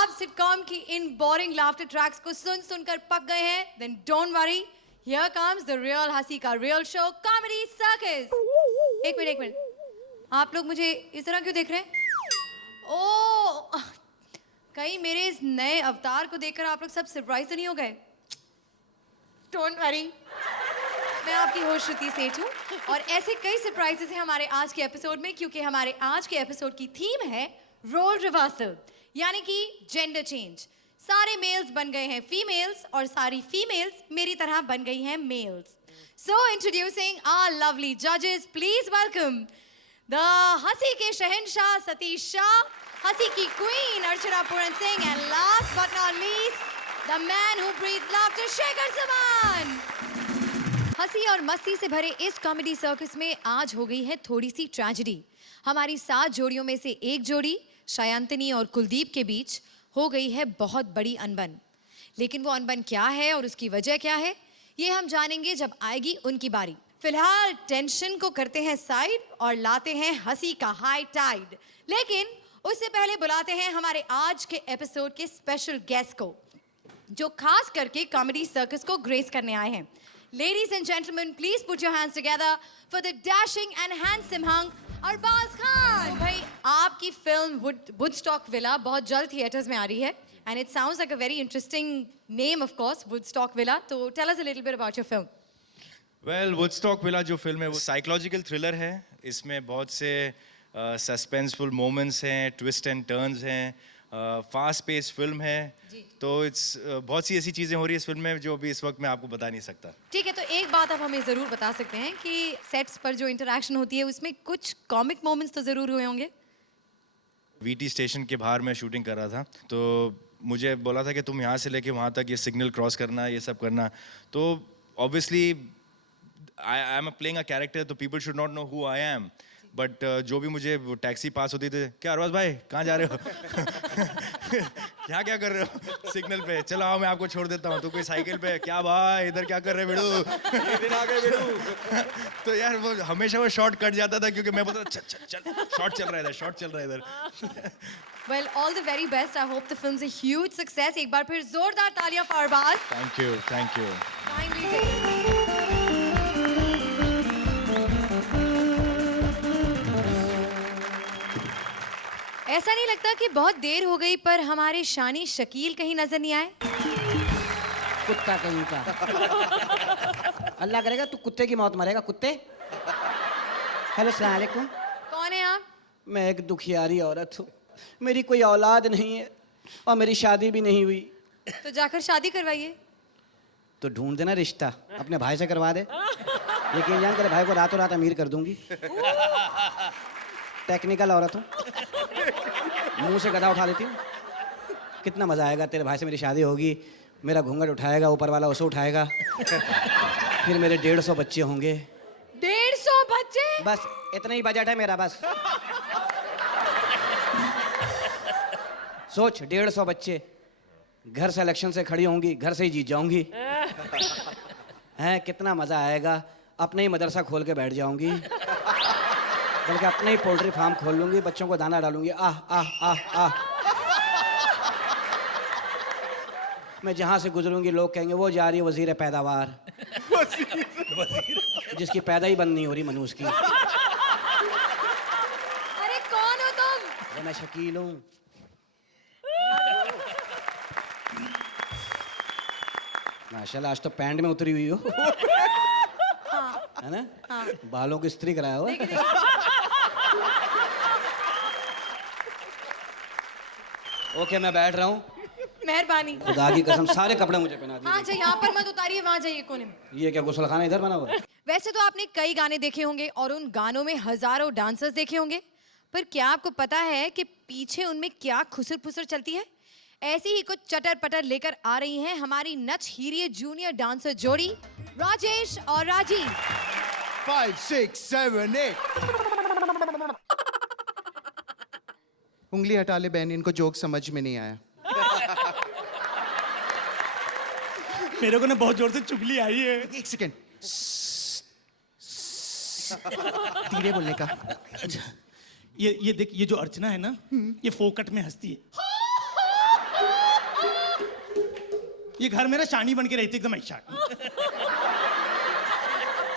आप सिटकॉम की इन boring laughter tracks को सुन सुनकर पक गए हैं, then don't worry, here comes the real हंसी का real show, Comedy Circus. एक मिनट, आप लोग मुझे इस तरह क्यों देख रहे हैं? ओह, कहीं मेरे इस नए अवतार को देखकर आप लोग सब सरप्राइज तो नहीं हो गए? Don't worry, मैं आपकी होस्ट श्रुति सेठ हूँ और ऐसे कई सरप्राइजेस हैं हमारे आज के एपिसोड में, क्योंकि हमारे आज के एपिसोड की थीम है रोल रिवर्सल, यानी कि जेंडर चेंज। सारे मेल्स बन गए हैं फीमेल्स और सारी फीमेल्स मेरी तरह बन गई हैं males. So introducing our lovely जजेस, प्लीज वेलकम द हंसी के शहंशाह सतीश शाह, हंसी की queen Archana Puran Singh, and last but not least the man who breathes laughter, Shekhar Suman. हंसी और मस्ती से भरे इस कॉमेडी सर्कस में आज हो गई है थोड़ी सी ट्रेजेडी। हमारी 7 जोड़ियों में से एक जोड़ी शयांतनी और कुलदीप के बीच हो गई है बहुत बड़ी अनबन। लेकिन वो अनबन क्या है और उसकी वजह क्या है, ये हम जानेंगे जब आएगी उनकी बारी। फिलहाल टेंशन को करते हैं साइड और लाते हैं हंसी का हाई टाइड। लेकिन उससे पहले बुलाते हैं हमारे आज के एपिसोड के स्पेशल गेस्ट को, जो खास करके कॉमेडी सर्कस को ग्रेस करने आए हैं। Ladies and gentlemen, please put your hands together for the dashing and handsome hunk Arbaaz Khan. भाई, आपकी फिल्म वुडस्टॉक विला बहुत जल्द थिएटर्स में आ रही है, and it sounds like a very interesting name, of course, Woodstock villa. तो tell us a little bit about your film. Well, Woodstock villa जो film है वो साइकोलॉजिकल थ्रिलर है। इसमें बहुत से सस्पेंसफुल मोमेंट्स हैं, ट्विस्ट एंड टर्न्स हैं, फास्ट पेस फिल्म है। तो इट्स बहुत सी ऐसी चीज़ें हो रही है इस फिल्म में जो अभी इस वक्त मैं आपको बता नहीं सकता। ठीक है, तो एक बात आप हमें ज़रूर बता सकते हैं कि सेट्स पर जो इंटरेक्शन होती है उसमें कुछ कॉमिक मोमेंट्स तो ज़रूर हुए होंगे। वीटी स्टेशन के बाहर मैं शूटिंग कर रहा था, तो मुझे बोला था कि तुम यहाँ से लेके वहाँ तक ये सिग्नल क्रॉस करना, ये सब करना। तो obviously I am playing a character, तो people should not know who I am. But जो भी मुझे टैक्सी पास होती थी, क्या अरबाज भाई कहाँ जा रहे हो? क्या कर रहे हो सिग्नल पे? चलो आओ मैं आपको छोड़ देता हूँ। तो कोई साइकिल पे, क्या भाई इधर क्या कर रहे बिड़ू? तो यार वो हमेशा वो शॉट कट जाता था, क्योंकि मैं बोलता था चल शॉट चल रहा है इधर, शॉट चल रहा है इधर। Well, all the very best. I hope the film's a huge success. एक बार फिर जोरदार तालियां for Arbaaz. Thank you. Finally, ऐसा नहीं लगता कि बहुत देर हो गई पर हमारे शानी शकील कहीं नजर नहीं आए? कुत्ता कहीं का। अल्लाह करेगा तू कुत्ते की मौत मरेगा, कुत्ते। हेलो अस्सलाम वालेकुम। कौन है आप? मैं एक दुखियारी औरत हूँ, मेरी कोई औलाद नहीं है और मेरी शादी भी नहीं हुई। तो जाकर शादी करवाइए। तो ढूंढ देना रिश्ता, अपने भाई से करवा दे। यकीन जान तेरे भाई को रातों रात अमीर कर दूंगी। टेक्निकल औरत हूँ, मुंह से गधा उठा लेती हूँ। कितना मजा आएगा, तेरे भाई से मेरी शादी होगी, मेरा घूंघट उठाएगा, ऊपर वाला उसे उठाएगा, फिर मेरे 150 बच्चे होंगे। 150 बच्चे? बस इतना ही बजट है मेरा, बस सोच 150 बच्चे, घर से इलेक्शन से खड़ी होंगी, घर से ही जीत जाऊंगी। हैं कितना मजा आएगा, अपने ही मदरसा खोल के बैठ जाऊंगी, बल्कि अपने ही पोल्ट्री फार्म खोल लूंगी, बच्चों को दाना डालूंगी। आह आह आह आह। मैं जहां से गुजरूंगी लोग कहेंगे वो जा रही है वजीर पैदावार, जिसकी पैदा ही बंद नहीं हो रही मनुष्य की। अरे कौन हो तुम? मैं शकील हूँ। माशाल्लाह आज तो पैंट में उतरी हुई हो। है ना? हाँ। बालों को इस्त्री कराया हुआ। ओके मैं बैठ रहा हूँ। मेहरबानी। खुदा की कसम सारे कपड़े मुझे पहना दिए। हाँ, अच्छा यहाँ पर मत उतारिए, वहाँ जाइए कोने में। ये क्या गुस्लखाना इधर बना हुआ है? वैसे तो आपने कई गाने देखे होंगे और उन गानों में हजारों डांसर्स देखे होंगे, पर क्या आपको पता है कि पीछे उनमें क्या खुसर फुसर चलती है? ऐसी ही कुछ चटर पटर लेकर आ रही हैं हमारी नच हीरिये जूनियर डांसर जोड़ी राजेश और राजी। 5, 6, 7, 8। उंगली हटा ले बहन, इनको जोक समझ में नहीं आया। मेरे को ना बहुत जोर से चुगली आई है। एक सेकेंड, धीरे बोलने का। ये देख, ये जो अर्चना है ना, ये फोकट में हंसती है। ये घर मेरा शानी बन के रहती एकदम ऐसा।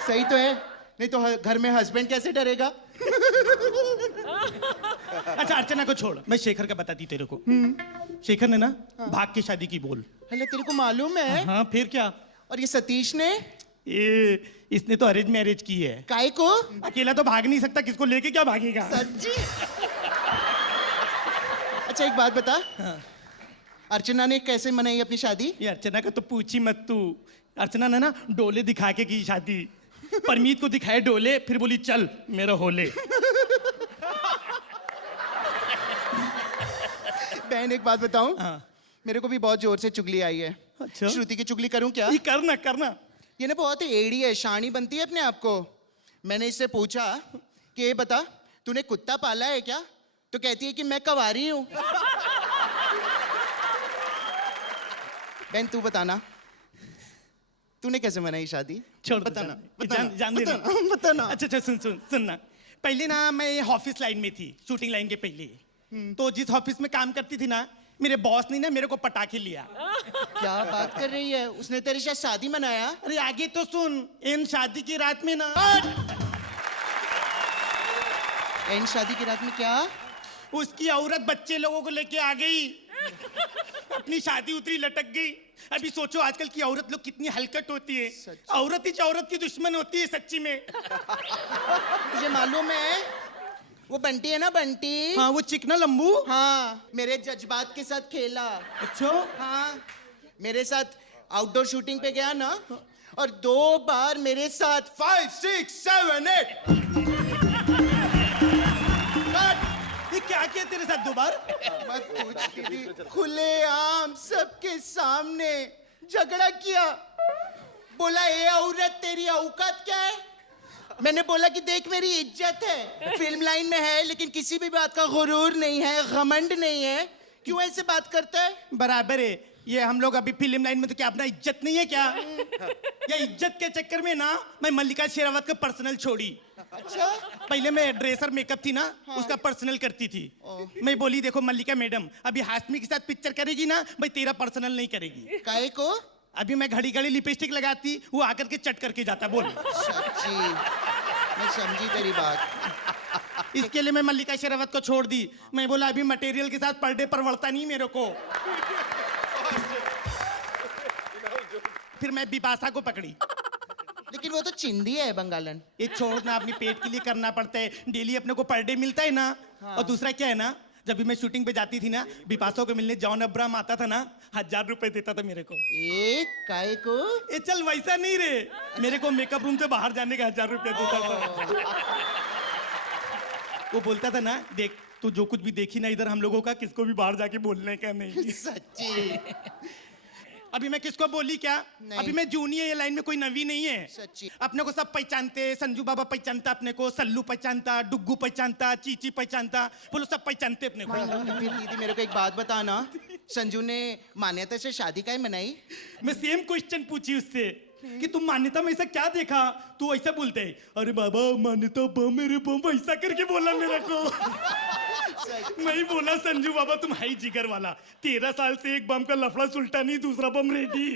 सही तो है, नहीं तो घर में हस्बैंड कैसे डरेगा? अच्छा अर्चना को छोड़, मैं शेखर का बताती तेरे को। शेखर ने ना भाग के शादी की बोल। हेलो, तेरे को मालूम है? हाँ फिर क्या? और ये सतीश ने? ये इसने तो अरेंज मैरिज की है। काय को? अकेला तो भाग नहीं सकता, किसको लेके क्या भागेगा? सच्ची? अच्छा एक बात बता, अर्चना ने कैसे मनाई अपनी शादी? ये अर्चना का तो पूछी मत तू। अर्चना ने ना डोले दिखा के की शादी। परमीत को दिखाए डोले, फिर बोली चल मेरा होले। बहन एक बात बताऊं? हाँ। मेरे को भी बहुत जोर से चुगली आई है। अच्छा। श्रुति की चुगली करूं क्या? ये करना करना। ये ना बहुत ही एड़ी है, शानी बनती है अपने आप को। मैंने इससे पूछा कि ये बता, तूने कुत्ता पाला है क्या? तो कहती है कि मैं कवारी हूं। बहन तू बताना, तूने कैसे मनाई शादी? छोड़ दे, बताना, जान देना। बताना। अच्छा सुनना। पहले ना मैं ऑफिस लाइन में थी, शूटिंग लाइन के पहले। तो जिस ऑफिस में काम करती थी ना, मेरे बॉस ने ना मेरे को पटाखे लिया। क्या बात कर रही है? उसने तेरे साथ शादी मनाया? अरे आगे तो सुन। इन शादी की रात में ना एंड शादी की रात में क्या? उसकी औरत बच्चे लोगों को लेके आ गई। अपनी शादी उतरी लटक गई। अभी सोचो आजकल की औरत लोग कितनी हलकट होती है। औरत ही औरत की दुश्मन होती है सच्ची में। तुझे मालूम है वो बंटी है ना, बंटी? हाँ वो चिकना लंबू। हाँ, मेरे जज्बात के साथ खेला। अच्छा। हाँ, मेरे साथ आउटडोर शूटिंग पे गया ना, और 2 बार मेरे साथ 5 6 7 8 ये क्या किया तेरे साथ 2 बार? मत पूछ दीदी, खुलेआम सबके सामने झगड़ा किया। बोला ये औरत तेरी औकात क्या है? मैंने बोला कि देख मेरी इज्जत है, फिल्म लाइन में है लेकिन किसी भी बात का गुरूर नहीं है, घमंड नहीं है, क्यों ऐसे बात करता है? बराबर है। ये हम लोग अभी फिल्म लाइन में तो क्या अपना इज्जत नहीं है क्या? या इज्जत के चक्कर में ना मैं मल्लिका शेरावत का पर्सनल छोड़ी। अच्छा, पहले मैं ड्रेसर मेकअप थी ना, उसका पर्सनल करती थी। मैं बोली देखो मल्लिका मैडम, अभी हाशमी के साथ पिक्चर करेगी ना, भाई तेरा पर्सनल नहीं करेगी। काहे को? अभी मैं घड़ी घड़ी लिपस्टिक लगाती, वो आकर के चट करके जाता। बोल। सच्ची मैं समझी तेरी बात। इसके लिए मैं मल्लिका शेरावत को छोड़ दी। मैं बोला अभी मटेरियल के साथ पर डे परवड़ता नहीं मेरे को। फिर मैं बिपाशा को पकड़ी। लेकिन वो तो चिंदी है बंगालन। ये छोड़ना, अपनी पेट के लिए करना पड़ता है। डेली अपने को पर डे मिलता है ना। और दूसरा क्या है ना, जब भी मैं शूटिंग पे जाती थी ना, बिपाशा को मिलने जॉन अब्राहम आता था ना, 1000 रुपए देता था मेरे को। काहे को? ये चल वैसा नहीं रे, मेरे को मेकअप रूम से बाहर जाने का 1000 रुपया देता था। वो बोलता था ना, देख तू जो कुछ भी देखी ना इधर हम लोगों का, किसको भी बाहर जाके बोलने का नहीं। सच्ची अभी मैं किसको बोली क्या? नहीं। अभी मैं जूनियर ये लाइन में कोई नवी नहीं है। सच्ची। अपने को सब पहचानते, संजू बाबा पहचानता अपने को, सल्लू पहचानता, डुग्गू पहचानता, चीची पहचानता, बोलो सब पहचानते अपने को। फिर दीदी मेरे को एक बात बताना, संजू ने मान्यता से शादी काहे मनाई? मैं सेम क्वेश्चन पूछी उससे कि तुम मान्यता में ऐसा क्या देखा? तू ऐसा बोलते है, अरे बाबा मान्यता बम मेरे बम, ऐसा करके बोला मेरे को। मैं बोला संजू बाबा तुम है ही जिगर वाला, 13 साल से एक बम का लफड़ा सुलटा नहीं, दूसरा बम रेडी।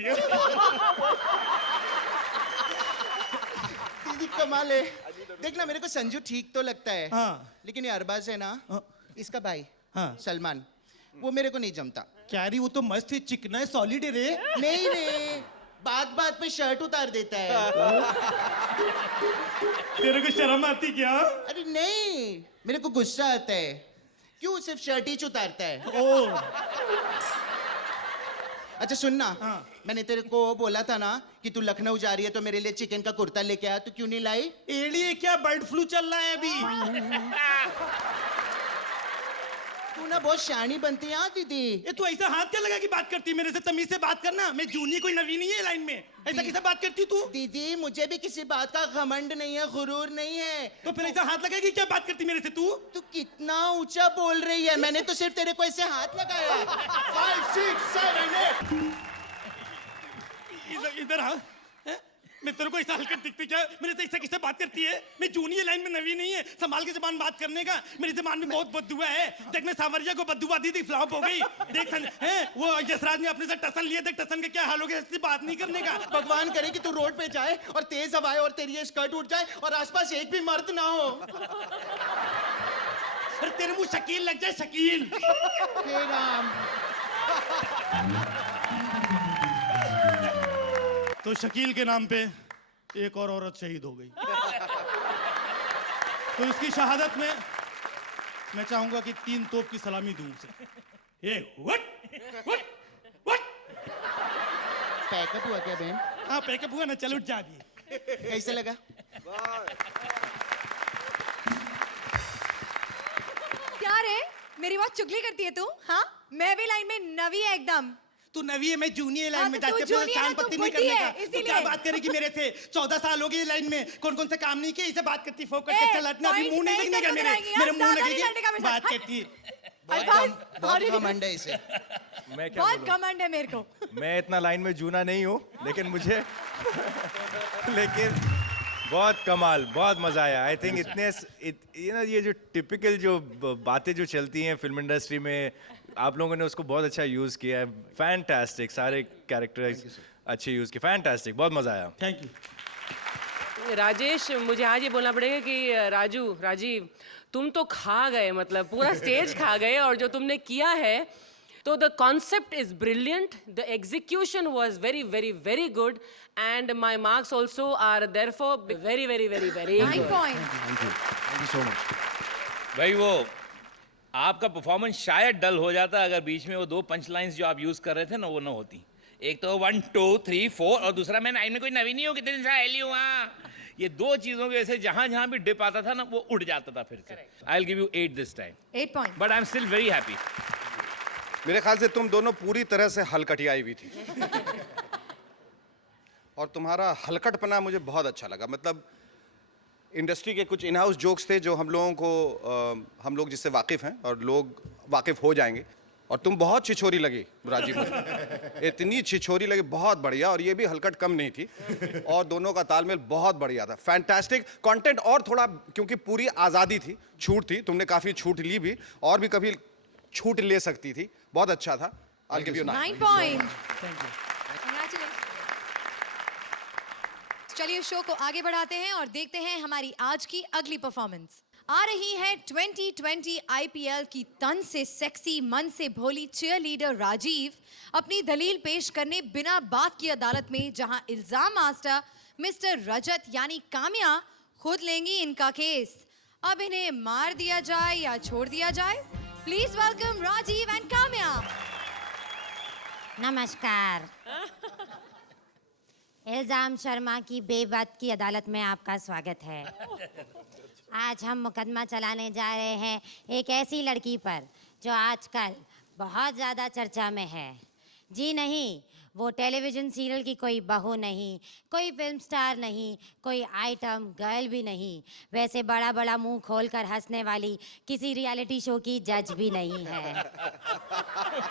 दीदी कमाल है। देखना मेरे को संजू ठीक तो लगता है, हाँ। लेकिन ये अरबाज है ना, इसका भाई हाँ। सलमान, वो मेरे को नहीं जमता। क्या रे वो तो मस्त है, चिकना है, सॉलिड है रे। नहीं रे, बात बात पे शर्ट उतार देता है। तेरे को शर्म आती क्या? अरे नहीं, मेरे को गुस्सा आता है, क्यों सिर्फ शर्ट ही उतारता है। ओ अच्छा सुनना, हाँ। मैंने तेरे को बोला था ना कि तू लखनऊ जा रही है तो मेरे लिए चिकन का कुर्ता लेके आ, तू क्यों नहीं लाई? एड़ी है क्या? बर्ड फ्लू चल रहा है अभी। तू ना बहुत शानी बनती है। हाँ दीदी, ये तू ऐसा हाथ क्या लगा कि बात करती है मेरे से? तमीज से बात करना। मैं जूनी कोई नवी नहीं है लाइन में, ऐसा कैसे बात करती तू? दीदी मुझे भी किसी बात का घमंड नहीं है, गुरूर नहीं है। तो फिर ऐसा हाथ लगाएगी क्या? बात करती मेरे से तू? तू कितना ऊंचा बोल रही है, मैंने तो सिर्फ तेरे को ऐसे हाथ लगाया। 5 6 7 8 इधर इधर हाँ। हैं? मैं तेरे को ऐसा हलकट दिखती क्या? मेरे से ऐसा किससे बात करती है? मैं जूनियर लाइन में नवी नहीं है, संभाल के जबान बात करने का। मेरी जबान में बहुत बददुआ है। देख मैं सावरिया को बददुआ दी थी, फ्लॉप हो गई। देख हैं वो यशराज ने अपने से टसन लिया, देख टसन का क्या हाल हो गया। ऐसी बात नहीं करने का। भगवान करे कि तू रोड पे जाए और तेज हवा आए और तेरी ये स्कर्ट उठ जाए और आसपास एक भी मर्द ना हो। अरे तेरे मुंह शकील लग जाए, शकील। हे राम। तो शकील के नाम पे एक और औरत शहीद हो गई। तो इसकी शहादत में मैं चाहूंगा कि 3 तोप की सलामी दूं उसे। ये व्हाट पैकअप हुआ क्या बहन? हाँ पैकअप हुआ ना, चल उठ जा अभी। कैसे लगा? क्या रे, मेरी बहुत चुगली करती है तू? हाँ, मैं भी लाइन में नवी है एकदम। तू नवी है, मैं जूनियर लाइन हाँ, में तो जाके तू अपना जूनियर है, कान तू पत्ती नहीं बुड्ढी करने है, का। तो इसीलिए। क्या बात करेगी मेरे से? 14 साल हो गए लाइन में, कौन कौन से काम नहीं किए, इसे बात करती फोकट के चल हटना। अभी point मुंह नहीं नहीं लगने का करके मेरे कराएंगी, मेरे आप मुंह ज्यादा नहीं लड़ने का लगेगी मेरे बात साथ। करती। बहुत घमंड है इसे। मैं क्या बहुत बोलूं? घमंड है मेरे को। मैं इतना लाइन में जूना नहीं हूँ, लेकिन मुझे लेकिन बहुत कमाल, बहुत मजा आया। आई थिंक ये जो टिपिकल जो बातें जो चलती हैं फिल्म इंडस्ट्री में, आप लोगों ने उसको बहुत अच्छा यूज किया है। फैंटास्टिक, सारे कैरेक्टर्स अच्छे यूज किए, फैंटास्टिक, बहुत मजा आया। Thank you. राजेश, मुझे आज ये बोलना पड़ेगा कि राजीव तुम तो खा गए, मतलब पूरा स्टेज खा गए। और जो तुमने किया है, तो the concept is brilliant, the execution was very very very good, and my marks also are therefore very very very very 9 good. Point. भाई वो आपका परफॉर्मेंस शायद डल हो जाता अगर बीच में वो 2 पंच लाइंस जो आप यूज कर रहे थे ना वो ना होती। एक तो 1 2 3 4 और दूसरा मैं लाइन में कोई नवी नहीं हूँ, कितने दिन से आयली हूँ। ये 2 चीजों की वजह से जहां भी डिप आता था ना वो उड़ जाता था फिर से। आई will give you 8 this time, 8 point. But I am still very happy. मेरे ख्याल से तुम दोनों पूरी तरह से हलकटियाई हुई थी। और तुम्हारा हलकटपना मुझे बहुत अच्छा लगा। मतलब इंडस्ट्री के कुछ इन हाउस जोक्स थे जो हम लोग जिससे वाकिफ़ हैं और लोग वाकिफ़ हो जाएंगे। और तुम बहुत छिछोरी लगी राजीव मुझे, इतनी छिछोरी लगी, बहुत बढ़िया। और ये भी हलकट कम नहीं थी, और दोनों का तालमेल बहुत बढ़िया था। फैंटास्टिक कंटेंट, और थोड़ा क्योंकि पूरी आज़ादी थी, छूट थी, तुमने काफ़ी छूट ली भी और भी कभी छूट ले सकती थी। बहुत अच्छा था। I'll give you 9. 9 point. Congratulations. चलिए शो को आगे बढ़ाते हैं और देखते हैं हमारी आज की अगली परफॉर्मेंस। आ रही है 2020 आईपीएल की तन से सेक्सी, मन से भोली चीयर लीडर राजीव अपनी दलील पेश करने बिना बात की अदालत में, जहां इल्जाम मास्टर मिस्टर रजत यानी काम्या खुद लेंगी इनका केस। अब इन्हें मार दिया जाए या छोड़ दिया जाए? Please welcome Rajiv and Kamya. नमस्कार। इल्जाम शर्मा की बेबात की अदालत में आपका स्वागत है। आज हम मुकदमा चलाने जा रहे हैं एक ऐसी लड़की पर जो आजकल बहुत ज़्यादा चर्चा में है। जी नहीं, वो टेलीविज़न सीरियल की कोई बहू नहीं, कोई फिल्म स्टार नहीं, कोई आइटम गर्ल भी नहीं, वैसे बड़ा बड़ा मुंह खोलकर हंसने वाली किसी रियलिटी शो की जज भी नहीं है।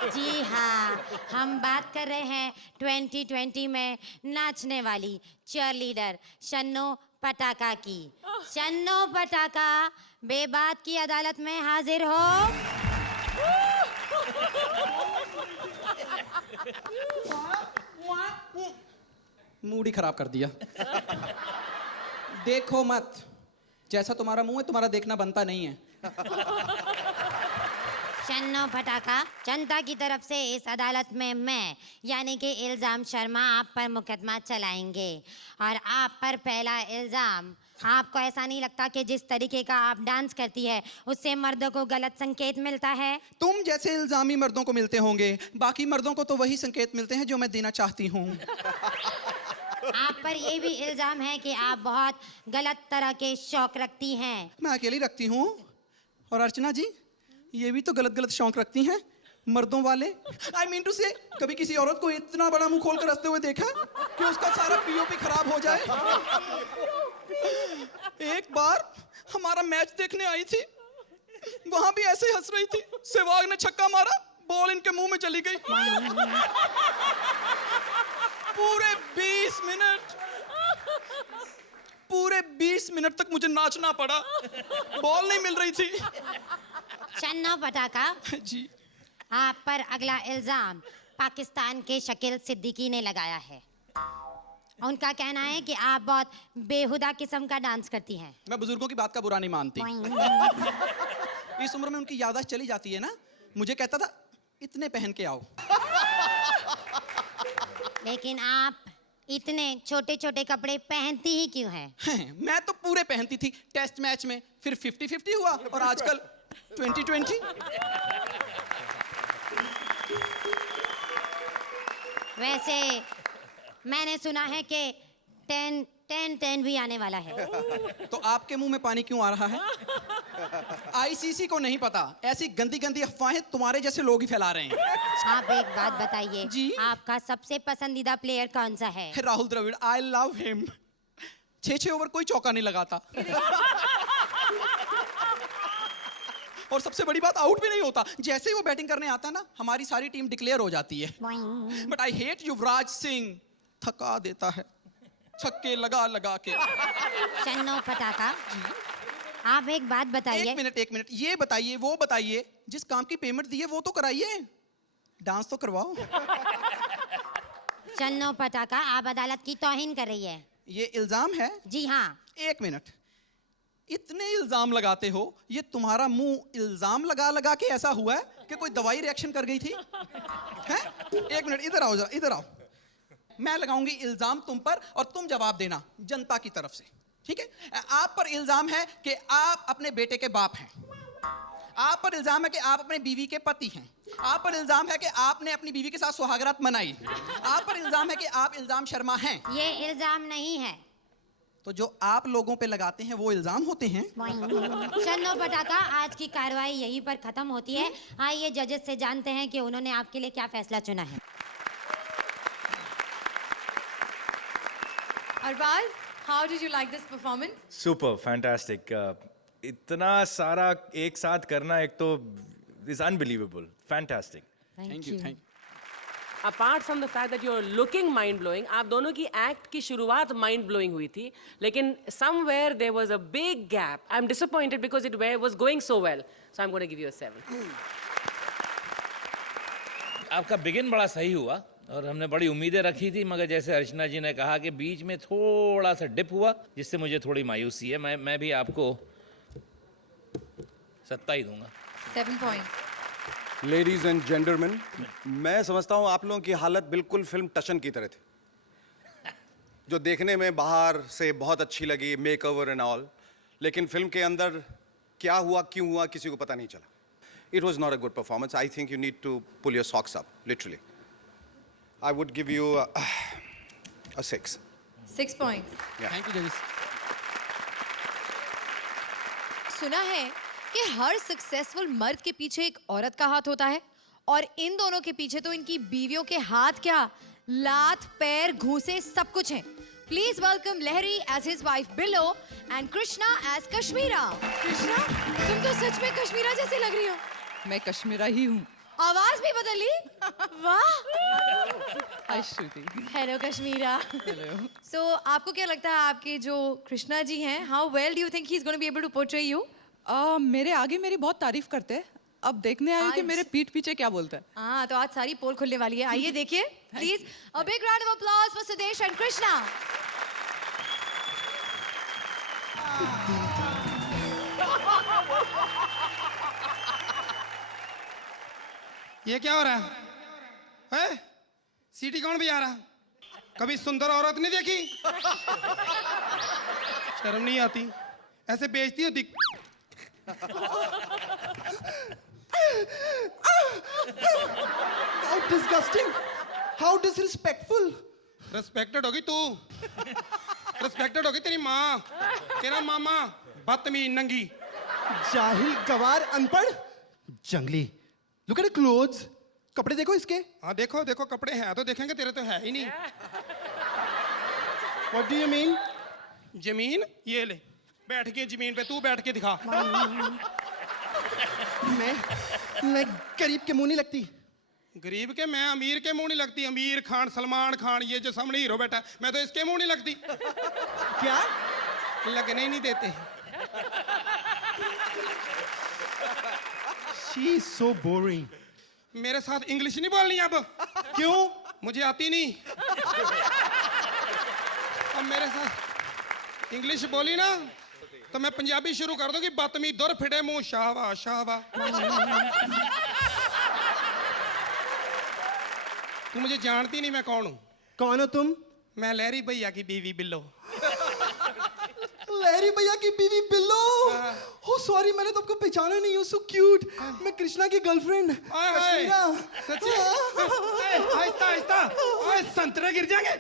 जी हाँ, हम बात कर रहे हैं 2020 में नाचने वाली चीयर लीडर शन्नो पटाका की। शन्नो पटाका बेबात की अदालत में हाजिर हो। मूड ही खराब कर दिया। देखो मत, जैसा तुम्हारा मुंह है तुम्हारा देखना बनता नहीं है। शन्नो पटाका, जनता की तरफ से इस अदालत में मैं यानी कि इल्जाम शर्मा आप पर मुकदमा चलाएंगे। और आप पर पहला इल्जाम, आपको ऐसा नहीं लगता कि जिस तरीके का आप डांस करती है उससे मर्दों को गलत संकेत मिलता है? तुम जैसे इल्जामी मर्दों को मिलते होंगे, बाकी मर्दों को तो वही संकेत मिलते हैं जो मैं देना चाहती हूँ। आप पर ये भी इल्जाम है कि आप बहुत गलत तरह के शौक रखती हैं। मैं अकेली रखती हूँ। और अर्चना जी, ये भी तो गलत गलत शौक रखती हैं, मर्दों वाले। I mean to say, कभी किसी औरत को इतना बड़ा मुंह खोलकर हंसते हुए देखा कि उसका सारा पीओपी खराब हो जाए? एक बार हमारा मैच देखने आई थी, वहां भी ऐसे हंस रही थी। सहवाग ने छक्का मारा, बॉल इनके मुंह में चली गई। पूरे 20 मिनट पूरे 20 मिनट तक मुझे नाचना पड़ा, बॉल नहीं मिल रही थी। चन्नो पटाखा, जी आप पर अगला इल्जाम पाकिस्तान के शकील सिद्दीकी ने लगाया है। उनका कहना है कि आप बहुत बेहुदा किस्म का डांस करती हैं। मैं बुजुर्गों की बात का बुरा नहीं मानती। इस उम्र में उनकी याददाश्त चली जाती है ना। मुझे कहता था इतने पहन के आओ। लेकिन आप इतने छोटे छोटे कपड़े पहनती ही क्यों हैं? मैं तो पूरे पहनती थी टेस्ट मैच में, फिर 50-50 हुआ और आजकल 20-20। वैसे मैंने सुना है कि 10-10 भी आने वाला है। तो आपके मुंह में पानी क्यों आ रहा है? आईसीसी को नहीं पता, ऐसी गंदी गंदी अफवाहें तुम्हारे जैसे लोग ही फैला रहे हैं। आप एक बात बताइए, जी? आपका सबसे पसंदीदा प्लेयर कौन सा है? Rahul Dravid, I love him. 6 over कोई चौका नहीं लगाता। और सबसे बड़ी बात, आउट भी नहीं होता। जैसे ही वो बैटिंग करने आता है ना, हमारी सारी टीम डिक्लेयर हो जाती है। But I hate Yuvraj Singh, थका देता है छक्के लगा लगा के। चन्नो पटाखा, आप एक बात बताइए। एक मिनट, ये बताइए, वो बताइए, जिस काम की पेमेंट दी है वो तो कराइए, डांस तो करवाओ। चन्नो पटाखा, आप अदालत की तौहीन कर रही है। ये इल्जाम है? जी हाँ। एक मिनट, इतने इल्जाम लगाते हो, ये तुम्हारा मुंह इल्जाम लगा लगा के ऐसा हुआ है कि कोई दवाई रिएक्शन कर गई थी? हैं? एक मिनट, इधर आओ जरा, इधर आओ। मैं लगाऊंगी इल्जाम तुम पर और तुम जवाब देना जनता की तरफ से, ठीक है? आप पर इल्जाम है कि आप अपने बेटे के बाप हैं। आप पर इल्जाम है कि आप अपने बीवी के पति हैं। आप पर इल्जाम है कि आपने अपनी बीवी के साथ सुहागरात मनाई। आप पर इल्जाम है कि आप इल्जाम शर्मा हैं। ये इल्जाम नहीं है। तो जो आप लोगों पे लगाते हैं वो इल्जाम होते हैं। चन्नो पटाखा, आज की कार्रवाई यहीं पर खत्म होती है। आइए जजेस से जानते हैं कि उन्होंने आपके लिए क्या फैसला चुना है। Arbaaz, how did you like this performance? Super fantastic. इतना सारा एक साथ करना एक तो is unbelievable, fantastic. Thank you, thank you. Apart from the fact that you are looking mind blowing, आप दोनों की एक्ट की शुरुआत माइंड ब्लोइंग हुई थी, लेकिन somewhere there was a big gap. I am disappointed because it was going so well, so I am going to give you a 7। आपका begin बड़ा सही हुआ और हमने बड़ी उम्मीदें रखी थी, मगर जैसे अर्चना जी ने कहा कि बीच में थोड़ा सा डिप हुआ, जिससे मुझे थोड़ी मायूसी है। मैं भी आपको 7 ही दूंगा। 7 points. लेडीज एंड जेंटलमैन, मैं समझता हूँ आप लोगों की हालत बिल्कुल फिल्म टशन की तरह थी, जो देखने में बाहर से बहुत अच्छी लगी, मेक ओवर एंड ऑल, लेकिन फिल्म के अंदर क्या हुआ, क्यों हुआ, किसी को पता नहीं चला। It was not a good performance. I think you need to pull your socks up, literally. I would give you a 6. 6 points. Thank you जजेस। सुना है कि हर सक्सेसफुल मर्द के पीछे एक औरत का हाथ होता है, और इन दोनों के पीछे तो इनकी बीवियों के हाथ क्या, लात, पैर, घूंसे सब कुछ हैं। Please welcome Lahiri as his wife बिलो एंड कृष्णा एज कश्मीरा। कृष्णा, तुम तो सच में कश्मीरा जैसे लग रही हो। मैं कश्मीरा ही हूँ। आवाज भी बदल ली। वाह। Hi Shruti. Hello Kashmira. Hello. So आपको क्या लगता है आपके जो कृष्णा जी हैं, how well do you think he is going to be able to portray you? मेरे आगे मेरी बहुत तारीफ करते हैं, अब देखने आए कि आज- मेरे पीठ पीछे क्या बोलता है। हाँ, तो आज सारी पोल खुलने वाली है। आइए देखिए please, a big round of applause for Sudesh and Krishna. ये क्या हो रहा है? सीटी कौन बजा रहा? कभी सुंदर औरत नहीं देखी? शर्म नहीं आती? ऐसे बेइज्जती होती? How disgusting! How disrespectful! Respected होगी तू, रिस्पेक्टेड होगी तेरी माँ, तेरा मामा, बदतमीज नंगी। जाहिल, गवार, अनपढ़, जंगली। लुक एट क्लोथ्स, कपड़े देखो इसके। हाँ देखो देखो, कपड़े हैं तो देखेंगे, तेरे तो है ही नहीं। What do you mean? जमीन ये ले, बैठ के जमीन पे, तू बैठ के दिखा। मैं गरीब के मुंह नहीं लगती। गरीब के मैं अमीर के मुंह नहीं लगती। अमीर खान, सलमान खान, ये जो सामने हीरो बैठा है, मैं तो इसके मुंह नहीं लगती। क्या? लगने ही नहीं देते। She is so boring. मेरे साथ इंग्लिश नहीं बोलनी अब। क्यों? मुझे आती नहीं। अब मेरे साथ इंग्लिश बोली ना तो मैं पंजाबी शुरू कर दूंगी। बदतमीज दुर फिटे मुंह शाहवा शाहवा। तू मुझे जानती नहीं मैं कौन हूँ। कौन हो तुम? मैं लहरी भैया की बीवी बिल्लो। लहरी भैया की बीवी बिल्लो। हो सॉरी, मैंने तुमको पहचाना नहीं। You so cute. मैं कृष्णा की गर्लफ्रेंड कश्मीरा। सच्ची? आहिस्ता आहिस्ता। ओए संतरे गिर जाएंगे।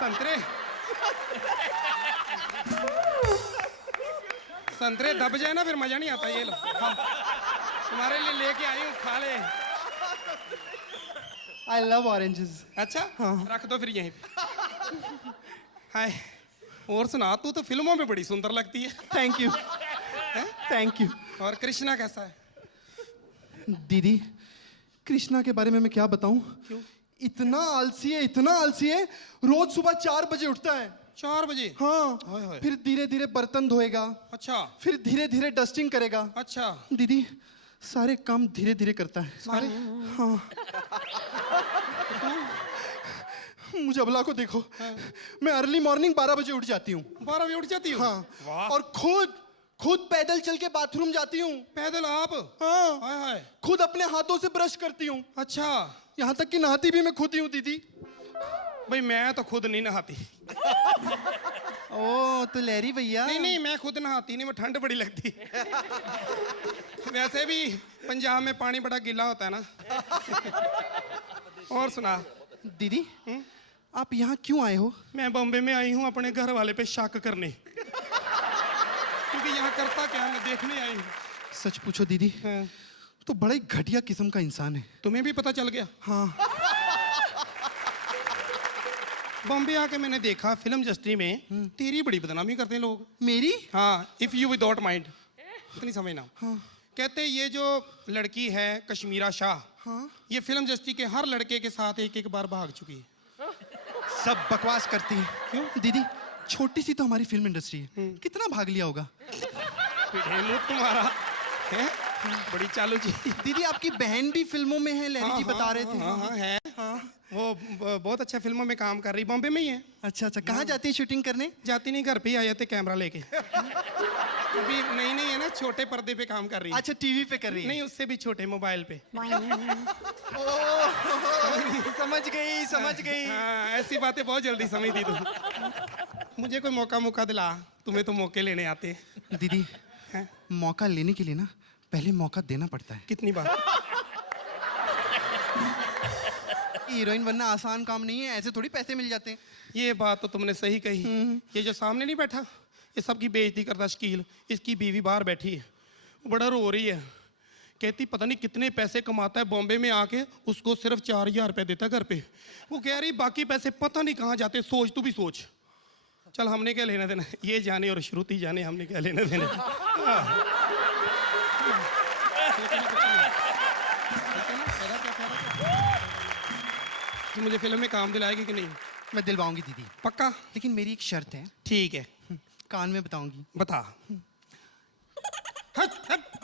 संतरे संतरे दब जाए ना फिर मजा नहीं आता। ये लो हाँ। तुम्हारे लिए लेके आई हूँ, खा ले। I love oranges. अच्छा हाँ। रख दो फिर यहीं पे। हाय, और सुना, तू तो फिल्मों में बड़ी सुंदर लगती है। Thank you. Thank you. और कृष्णा कैसा है? दीदी, कृष्णा के बारे में मैं क्या बताऊं? क्यों? इतना आलसी है, रोज सुबह 4 बजे उठता है। 4 बजे? हाँ। हाय हाय। फिर धीरे धीरे बर्तन धोएगा। अच्छा। फिर धीरे धीरे डस्टिंग करेगा। अच्छा। दीदी, सारे काम धीरे धीरे करता है। सारे? हाँ। मुझे अबला को देखो। मैं अर्ली मॉर्निंग 12 बजे उठ जाती हूँ। 12 बजे उठ जाती हूँ? हाँ। वाह। और खुद पैदल चल के बाथरूम जाती हूँ। पैदल आप? हाँ। हाय हाय। खुद अपने हाथों से ब्रश करती हूँ। अच्छा। यहाँ तक कि नहाती भी मैं खुद ही हूँ दीदी। भाई मैं तो खुद नहीं नहाती। ओ तो लहरी भैया। नहीं मैं खुद नहाती नहीं, मैं ठंड बड़ी लगती। वैसे भी पंजाब में पानी बड़ा गीला होता है ना। और सुना दीदी, आप यहाँ क्यों आए हो? मैं बॉम्बे में आई हूँ अपने घर वाले पे शक करने। क्योंकि यहाँ करता क्या है, मैं देखने आई हूँ। सच पूछो दीदी, तो बड़ा ही घटिया किस्म का इंसान है। तुम्हें भी पता चल गया? हाँ। बॉम्बे आके मैंने देखा फिल्म इंडस्ट्री में तेरी बड़ी बदनामी करते हैं लोग। मेरी? हाँ, इफ यू विदाउट माइंड, इतनी समझना। हाँ। कहते ये जो लड़की है कश्मीरा शाह, हाँ। ये फिल्म इंडस्ट्री के हर लड़के के साथ एक बार भाग चुकी है। सब बकवास करती है। क्यों? दीदी, छोटी सी तो हमारी फिल्म इंडस्ट्री है, कितना भाग लिया होगा? तुम्हारा है बड़ी चालू जी। दीदी, आपकी बहन भी फिल्मों में है, लहरी जी बता रहे थे। हाँ है। वो बहुत अच्छा फिल्मों में काम कर रही, बॉम्बे में ही है। अच्छा, कहाँ जाती है शूटिंग करने? जाती नहीं, घर पे ही आ जाते कैमरा लेके। अभी नई है ना, छोटे पर्दे पे काम कर रही है। अच्छा, टीवी पे कर रही है? नहीं, उससे भी छोटे, मोबाइल पे। समझ गई। हाँ, ऐसी बातें बहुत जल्दी समझती तू। मुझे कोई मौका दिला, तुम्हें तो मौके लेने आते। दीदी, मौका लेने के लिए ना पहले मौका देना पड़ता है। कितनी बार? हीरोइन बनना आसान काम नहीं है, ऐसे थोड़ी पैसे मिल जाते हैं। ये बात तो तुमने सही कही। ये जो सामने नहीं बैठा, ये सबकी बेइज्जती करता शकील, इसकी बीवी बाहर बैठी है, वो बड़ा रो रही है। कहती पता नहीं कितने पैसे कमाता है बॉम्बे में आके, उसको सिर्फ 4000 रुपये देता है घर पे। वो कह रही बाकी पैसे पता नहीं कहाँ जाते, सोच तू भी सोच। चल हमने क्या लेना देना, ये जाने और श्रुति जाने, हमने क्या लेना देना। तू मुझे फिल्म में काम दिलाएगी कि नहीं? मैं दिलवाऊंगी दीदी, पक्का? लेकिन मेरी एक शर्त है। ठीक है, कान में बताऊंगी। बता।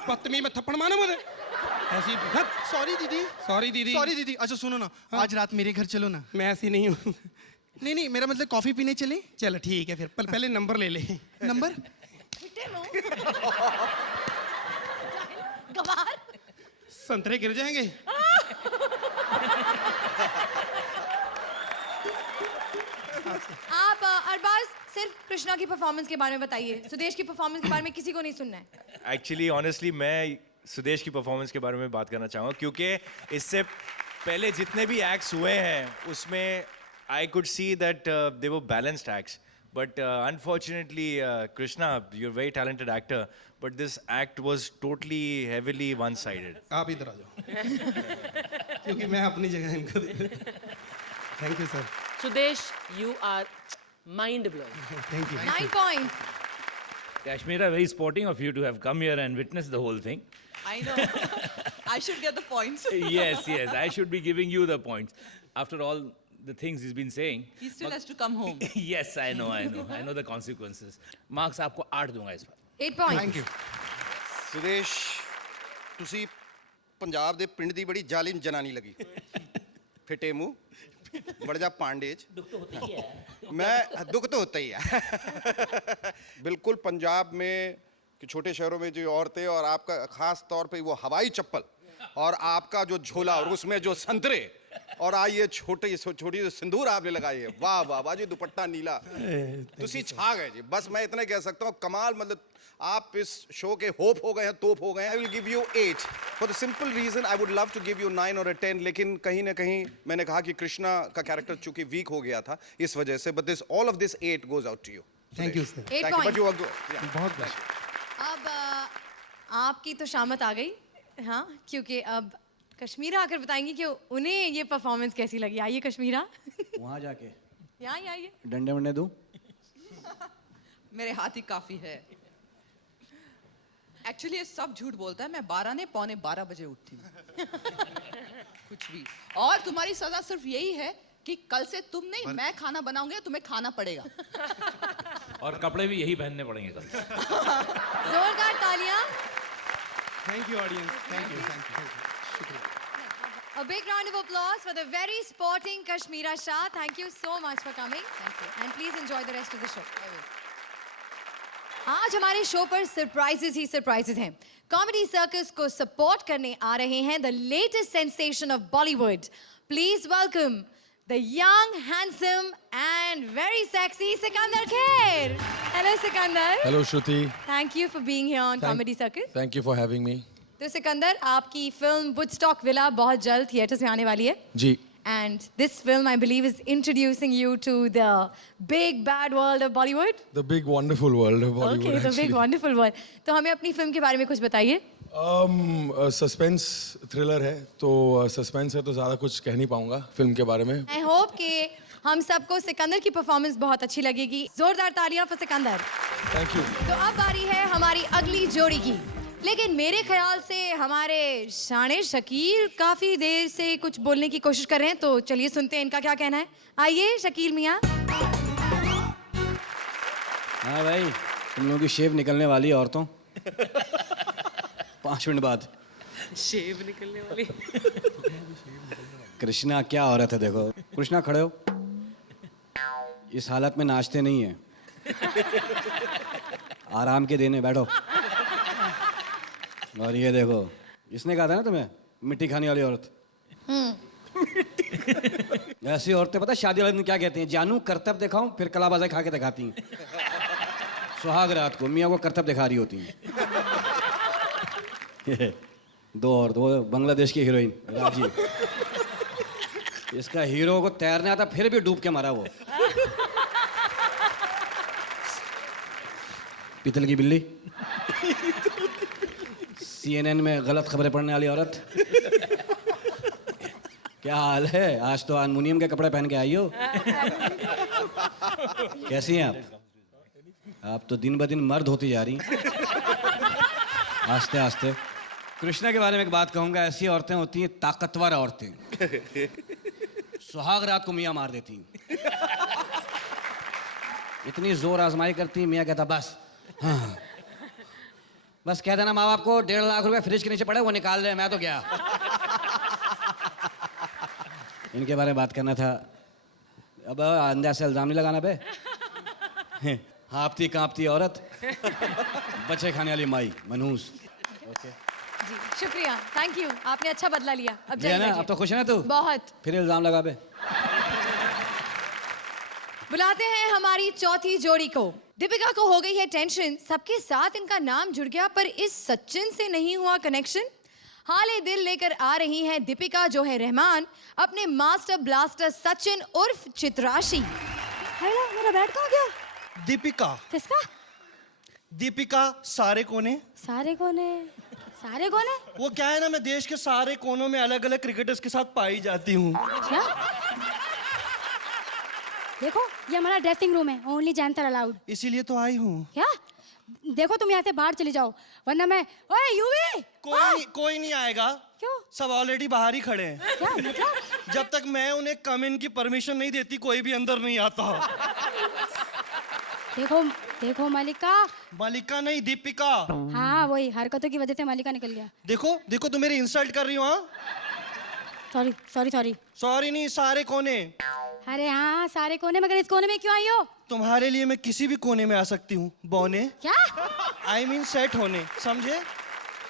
बदतमीज में थप्पड़ मारा मुझे ऐसी। सॉरी दीदी। अच्छा सुनो ना, आज रात मेरे घर चलो ना। मैं ऐसी नहीं हूँ। नहीं, मेरा मतलब कॉफी पीने चले। चल ठीक है, फिर पहले नंबर ले ले। नंबर? संतरे गिर जाएंगे। आप अरबाज सिर्फ कृष्णा की परफॉर्मेंस के बारे में बताइए, सुदेश की परफॉर्मेंस के बारे में किसी को नहीं सुनना है। एक्चुअली ऑनेस्टली मैं सुदेश की परफॉर्मेंस के बारे में बात करना चाहूँगा, क्योंकि इससे पहले जितने भी एक्ट्स हुए हैं उसमें I could see that they were balanced acts, but unfortunately Krishna, you are very talented actor, but this act was totally heavily one sided. आप इधर आ जाओ। क्योंकि मैं अपनी जगह इनको thank you sir. Sudesh, you are mind blowing. Thank you. 9 points. Kashmira, very sporting of you to have come here and witnessed the whole thing. I know. I should get the points. Yes, yes, I should be giving you the points. After all the things he's been saying. He still has to come home. Yes, I know the consequences. Marks आपको 8 दूंगा इस बार. 8 points. Thank you. Sudesh ਤੁਸੀਂ ਪੰਜਾਬ ਦੇ ਪਿੰਡ ਦੀ ਬੜੀ ਜ਼ਾਲਿਮ ਜਨਾਨੀ ਲੱਗੀ ਫਿੱਟੇ ਮੂੰਹ ਬੜ ਜਾ ਪਾਂਡੇ ਚ ਦੁੱਖ तो होता ही है मैं दुख तो होता ही है बिल्कुल पंजाब में कि छोटे शहरों में जो औरतें और आपका खास तौर पे वो हवाई चप्पल और आपका जो झोला और उसमें जो संतरे और ये छोटी जो सिंदूर आपने लगाई है वाह वाह वाह जी दुपट्टा नीला तुसी छा गए जी बस मैं इतना कह सकता हूँ कमाल मतलब आप इस शो के होप हो गए हैं तोप हो गए हैं I will give you 8 for the simple reason I would love to give you 9 और 10 लेकिन कहीं ना कहीं मैंने कहा कि कृष्णा का कैरेक्टर चूंकि वीक हो गया था इस वजह से but this all of this 8 goes out to you Thank you, sir. 8 points. But you बहुत बहुत अब आपकी तो शामत आ गई, हाँ, क्योंकि अब कश्मीरा आकर बताएंगी कि उन्हें ये परफॉर्मेंस कैसी लगी. आइए कश्मीरा. वहाँ जाके यहाँ ही आइए. डंडे वंडे दूं मेरे हाथ ही काफी है. एक्चुअली ये सब झूठ बोलता है. मैं 12 नहीं 11:45 बजे उठती हूँ. कुछ भी. और तुम्हारी सजा सिर्फ यही है कि कल से तुम नहीं मैं खाना बनाऊंगी, तुम्हें खाना पड़ेगा. और कपड़े भी यही पहनने पड़ेंगे कल. जोरदार तालियां. Thank you audience. Thank you. A big round of applause for the very sporting Kashmira Shah. Thank you so much for coming. Thank you. And please enjoy the rest of the show. आज हमारे show पर surprises ही surprises हैं. Comedy circus को support करने आ रहे हैं the latest sensation of Bollywood. Please welcome the young handsome and very sexy Sikandar Kher. Hello Sikandar. Hello Shruti. Thank you for being here on comedy Circus. Thank you for having me. तो सिकंदर, आपकी film Woodstock villa बहुत जल्द theatres में आने वाली है. जी. And this film, I believe, is introducing you to the big bad world of Bollywood. The big wonderful world of Bollywood. Okay, the big wonderful world. तो हमें अपनी फिल्म के बारे में कुछ बताइए. सस्पेंस थ्रिलर है तो सस्पेंस है तो ज़्यादा कुछ कह नहीं पाऊंगा फिल्म के बारे में. I hope कि हम सबको सिकंदर की परफॉर्मेंस बहुत अच्छी लगेगी. जोरदार तालियां फॉर सिकंदर. Thank you. तो अब बारी है हमारी अगली जोड़ी की. लेकिन मेरे ख्याल से हमारे शाने शकील काफी देर से कुछ बोलने की कोशिश कर रहे हैं, तो चलिए सुनते हैं इनका क्या कहना है. आइए शकील मियाँ. हाँ भाई, तुम लोगों की शेव निकलने वाली है औरतों. 5 मिनट बाद शेव निकलने वाली. कृष्णा क्या औरत है देखो. कृष्णा खड़े हो. इस हालत में नाचते नहीं है. आराम के देने बैठो. और ये देखो, इसने कहा था ना तुम्हें मिट्टी खाने वाली औरत. ऐसी औरतें पता है शादी वाले दिन क्या कहती हैं? जानू करतब दिखाऊं, फिर कलाबाजा खा के दिखाती हैं. सुहाग रात को मियाँ को करतब दिखा रही होती हैं. दो बांग्लादेश की हीरोइन राजी. इसका हीरो को तैरने आता फिर भी डूब के मारा वो. पीतल की बिल्ली. CNN में गलत खबरें पढ़ने वाली औरत. क्या हाल है? आज तो अल्मुनियम के कपड़े पहन के आई हो. कैसी हैं आप? आप तो दिन ब दिन मर्द होती जा रही. आस्ते आस्ते. कृष्णा के बारे में एक बात कहूंगा. ऐसी औरतें होती हैं ताकतवर औरतें. सुहाग रात को मियाँ मार देती हैं. इतनी जोर आजमाई करती हैं, मियाँ कहता बस. हाँ बस कह देना माँ बाप को 1.5 लाख रुपए फ्रिज के नीचे पड़े वो निकाल दे, मैं तो गया. इनके बारे में बात करना था. अब अंदाज से इल्जाम नहीं लगाना बे. हाँपती कांपती औरत, बच्चे खाने वाली माई मनहूस. ओके जी शुक्रिया. Thank you. आपने अच्छा बदला लिया. अब जी है ना. अब तो खुश है ना तू? बहुत. फिर इल्जाम लगा बे. बुलाते हैं हमारी चौथी जोड़ी को. दीपिका को हो गई है टेंशन. सबके साथ इनका नाम जुड़ गया पर इस सचिन से नहीं हुआ कनेक्शन. हाले दिल लेकर आ रही हैं दीपिका जो है रहमान अपने मास्टर ब्लास्टर सचिन उर्फ चित्राशी. हेलो, मेरा बैट कहाँ गया? दीपिका. किसका? दीपिका सारे कोने. सारे कोने. सारे कोने? वो क्या है ना, मैं देश के सारे कोनों में अलग अलग क्रिकेटर्स के साथ पाई जाती हूँ. क्या? देखो ये हमारा ड्रेसिंग रूम है, ओनली जेंटर अलाउड. इसीलिए तो आई हूँ. क्या? देखो तुम यहाँ से बाहर चली जाओ, वरना मैं, ओए यूवी, कोई नहीं आएगा। क्यों? सब ऑलरेडी बाहर ही खड़े हैं। क्या मतलब? जब तक मैं उन्हें कम इन की परमिशन नहीं देती कोई भी अंदर नहीं आता। देखो देखो मलिका। मालिका नहीं, दीपिका। हाँ वही, हरकतों की वजह से मलिका निकल गया। देखो देखो, तुम मेरी इंसल्ट कर रही हो। हाँ सॉरी सॉरी सॉरी। सॉरी नहीं, सारे कोने। अरे हाँ सारे कोने, मगर इस कोने में क्यों आई हो? तुम्हारे लिए मैं किसी भी कोने में आ सकती हूँ, बौने। क्या? I mean सेट होने, समझे?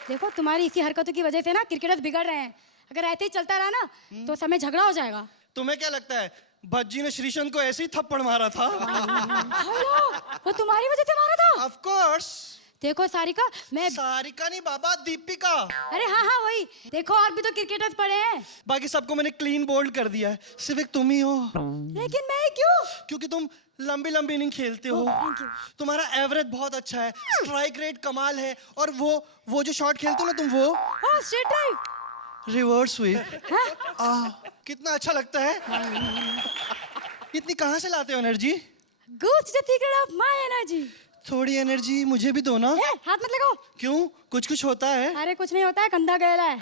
देखो तुम्हारी इसी हरकतों की वजह से ना क्रिकेटर्स बिगड़ रहे हैं। अगर ऐसे ही चलता रहा ना तो समय झगड़ा हो जाएगा। तुम्हें क्या लगता है भज्जी ने श्रीशंत को ऐसे ही थप्पड़ मारा था? हेलो, वो तुम्हारी वजह से मारा था? Of course. देखो सारिका, मैं सारिका नहीं बाबा, दीपिका। अरे हाँ हाँ वही, देखो और भी तो क्रिकेटर्स पड़े हैं। बाकी सबको मैंने क्लीन बोल्ड कर दिया है, सिर्फ एक तुम ही हो। लेकिन मैं क्यों? क्योंकि तुम लंबी लंबी इनिंग खेलते हो। तुम्हारा एवरेज बहुत अच्छा है, स्ट्राइक रेट कमाल है, और वो जो शॉट खेलते हो ना तुम, वो स्ट्रेट ड्राइव, रिवर्स स्वीप। कितना अच्छा लगता है। इतनी कहाँ से लाते हो energy? Goose the secret of my energy। थोड़ी एनर्जी मुझे भी दो ना। हाथ मत लगाओ। क्यों, कुछ होता है? अरे कुछ नहीं होता है, कंधा गहरा है।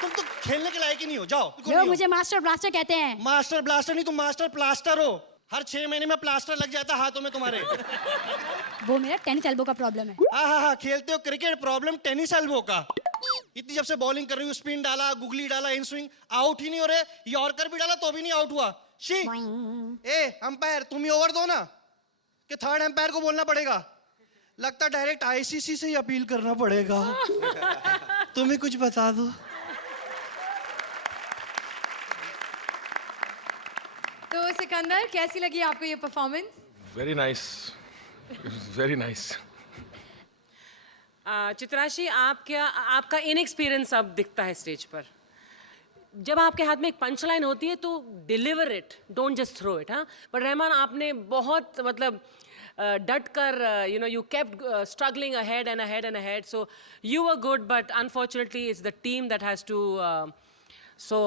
तुम तो खेलने के लायक ही नहीं हो, जाओ। जो मुझे मास्टर ब्लास्टर कहते हैं। मास्टर ब्लास्टर नहीं, तुम मास्टर प्लास्टर हो। हर 6 महीने में प्लास्टर लग जाता है हाथों में तुम्हारे। वो मेरा टेनिस एल्बो का प्रॉब्लम है। हाँ, खेलते हो क्रिकेट, प्रॉब्लम टेनिस एल्बो का। इतनी जब से बॉलिंग कर रही हूँ, स्पिन डाला, गुगली डाला, इन स्विंग, आउट ही नहीं हो रहे। यॉर्कर भी डाला तो भी नहीं आउट हुआ। शी, ए अंपायर तुम ही ओवर दो ना, कि थर्ड अंपायर को बोलना पड़ेगा। लगता डायरेक्ट आईसीसी से ही अपील करना पड़ेगा। तुम्हें कुछ बता दो। तो सिकंदर, कैसी लगी आपको ये performance? Very nice, very nice. Chitrashi, आपका इनएक्सपीरियंस अब दिखता है स्टेज पर। जब आपके हाथ में एक पंच लाइन होती है तो deliver it, don't just throw it. हाँ, बट रहमान आपने बहुत मतलब डट कर, you kept struggling ahead and ahead and ahead, so you were good, but unfortunately it's the team that has to, so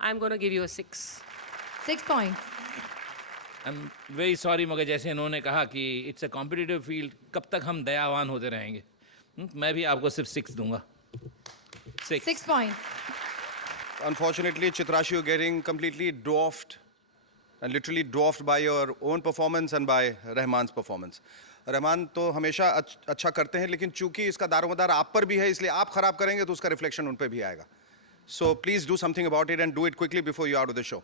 I'm going to give you a 6 points। I am very sorry, मगर जैसे इन्होंने कहा कि it's a competitive field, कब तक हम दयावान होते रहेंगे? मैं भी आपको सिर्फ 6 दूंगा। 6 points। Unfortunately, Chitrashi, you're getting completely dwarfed and literally dwarfed by your own performance and by Rahman's performance. Rahman तो हमेशा अच्छा करते हैं, लेकिन चूंकि इसका दारोमदार आप पर भी है, इसलिए आप खराब करेंगे तो उसका रिफ्लेक्शन उन पर भी आएगा। So please do something about it and do it quickly before you're out of the show.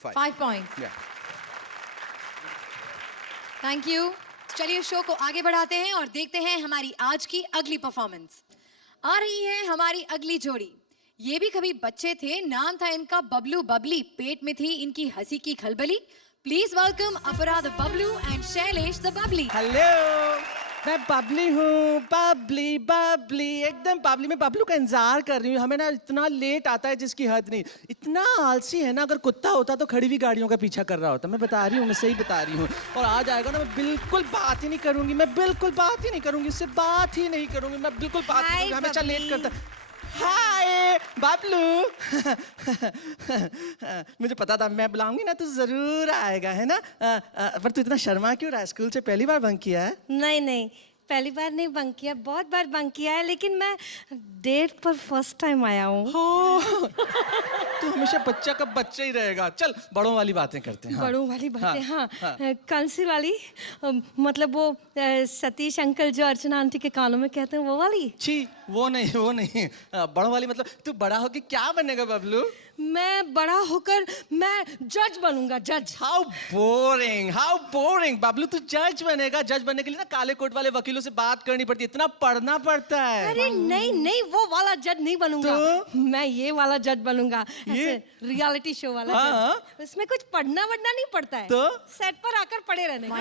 5 points। Yeah. Thank you. चलिए शो को आगे बढ़ाते हैं और देखते हैं हमारी आज की अगली परफॉर्मेंस। आ रही है हमारी अगली जोड़ी। ये भी कभी बच्चे थे, नाम था इनका बबलू बबली, पेट में थी इनकी हंसी की खलबली। प्लीज वेलकम अपराध Bablu and Shailesh the Babli. Hello, मैं बबली हूँ, बबली बबली, एकदम बबली। मैं बबलू का इंतजार कर रही हूँ। हमें ना इतना लेट आता है जिसकी हद नहीं। इतना आलसी है ना, अगर कुत्ता होता तो खड़ी हुई गाड़ियों का पीछा कर रहा होता। मैं बता रही हूँ, मैं सही बता रही हूँ। और आज आएगा ना, मैं बिल्कुल बात ही नहीं करूँगी, मैं बिल्कुल बात ही नहीं करूँगी, इससे बात ही नहीं करूँगी, मैं बिल्कुल बात नहीं करूँगी। हमेशा लेट करता। हाय बबलू। मुझे पता था मैं बुलाऊंगी ना तो जरूर आएगा, है ना? पर तू इतना शर्मा क्यों रहा है? स्कूल से पहली बार बंक किया है? नहीं, पहली बार नहीं बंक किया, बहुत बार बंक किया है, लेकिन मैं डेट पर फर्स्ट टाइम आया हूँ। तू हमेशा बच्चा का बच्चा ही रहेगा। चल बड़ों वाली बातें करते हैं। हाँ। बड़ों वाली बातें, हाँ। कौन सी वाली? मतलब वो सतीश अंकल जो अर्चना आंटी के कानों में कहते हैं, वो वाली? छी, वो नहीं। बड़ों वाली मतलब तू बड़ा होके क्या बनेगा बबलू? मैं बड़ा होकर मैं जज बनूंगा, जज। हाउ बोरिंग बबलू, तू जज बनेगा? जज बनने के लिए ना काले कोट वाले वकीलों से बात करनी पड़ती है, इतना पढ़ना पड़ता है। अरे नहीं, वो वाला जज नहीं बनूंगा। तो? मैं ये वाला जज बनूंगा, ऐसे रियलिटी शो वाला जज। उसमें कुछ पढ़ना वढ़ना नहीं पड़ता है, तो सेट पर आकर पड़े रहने का।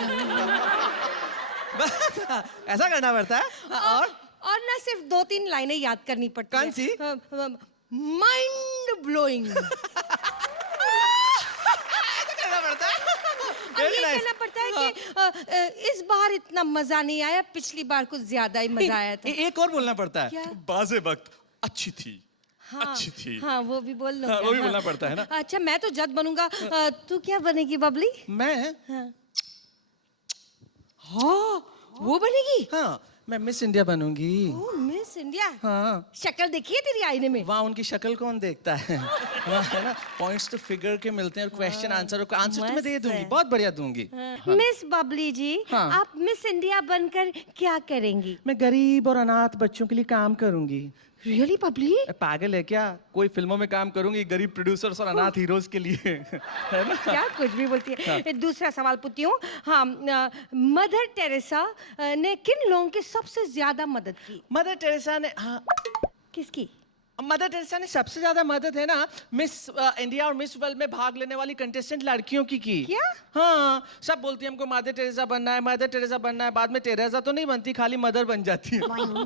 ऐसा करना पड़ता है। और ना सिर्फ 2-3 लाइनें याद करनी पड़ती है। कौन सी? Mind blowing. ये कहना पड़ता है कि इस बार इतना मजा नहीं आया, पिछली बार कुछ ज्यादा ही मजा आया था। एक और बोलना पड़ता है। क्या? बाज़े वक्त अच्छी थी। हाँ, अच्छी थी। हाँ, वो भी बोल लो। हाँ, वो भी बोलना पड़ता है ना। अच्छा, मैं तो जज बनूंगा, तू क्या बनेगी बबली? मैं हाँ वो बनेगी। हाँ मैं मिस इंडिया बनूंगी। ओह मिस इंडिया। हाँ शक्ल देखी है तेरी आईने में? वहाँ उनकी शक्ल कौन देखता है? वहाँ है ना पॉइंट्स तो फिगर के मिलते हैं और क्वेश्चन आंसर और आंसर तो मैं दे दूंगी, बहुत बढ़िया दूंगी। मिस बबली जी, हाँ। आप मिस इंडिया बनकर क्या करेंगी? मैं गरीब और अनाथ बच्चों के लिए काम करूंगी। रियली बबली? पागल है क्या? कोई फिल्मों में काम करूंगी गरीब प्रोड्यूसर्स और अनाथ हीरोज के लिए। है ना? क्या कुछ भी बोलती है। दूसरा सवाल पूछती हूँ। हाँ मदर टेरेसा ने किन लोगों की सबसे ज्यादा मदद की? मदर टेरेसा ने, हाँ किसकी? मदर टेरेसा ने सबसे ज्यादा मदद है ना मिस इंडिया और मिस वर्ल्ड में भाग लेने वाली कंटेस्टेंट लड़कियों की। क्या? हाँ सब बोलती है हमको मदर टेरेसा बनना है, मदर टेरेसा बनना है, बाद में टेरेसा तो नहीं बनती, खाली मदर बन जाती है।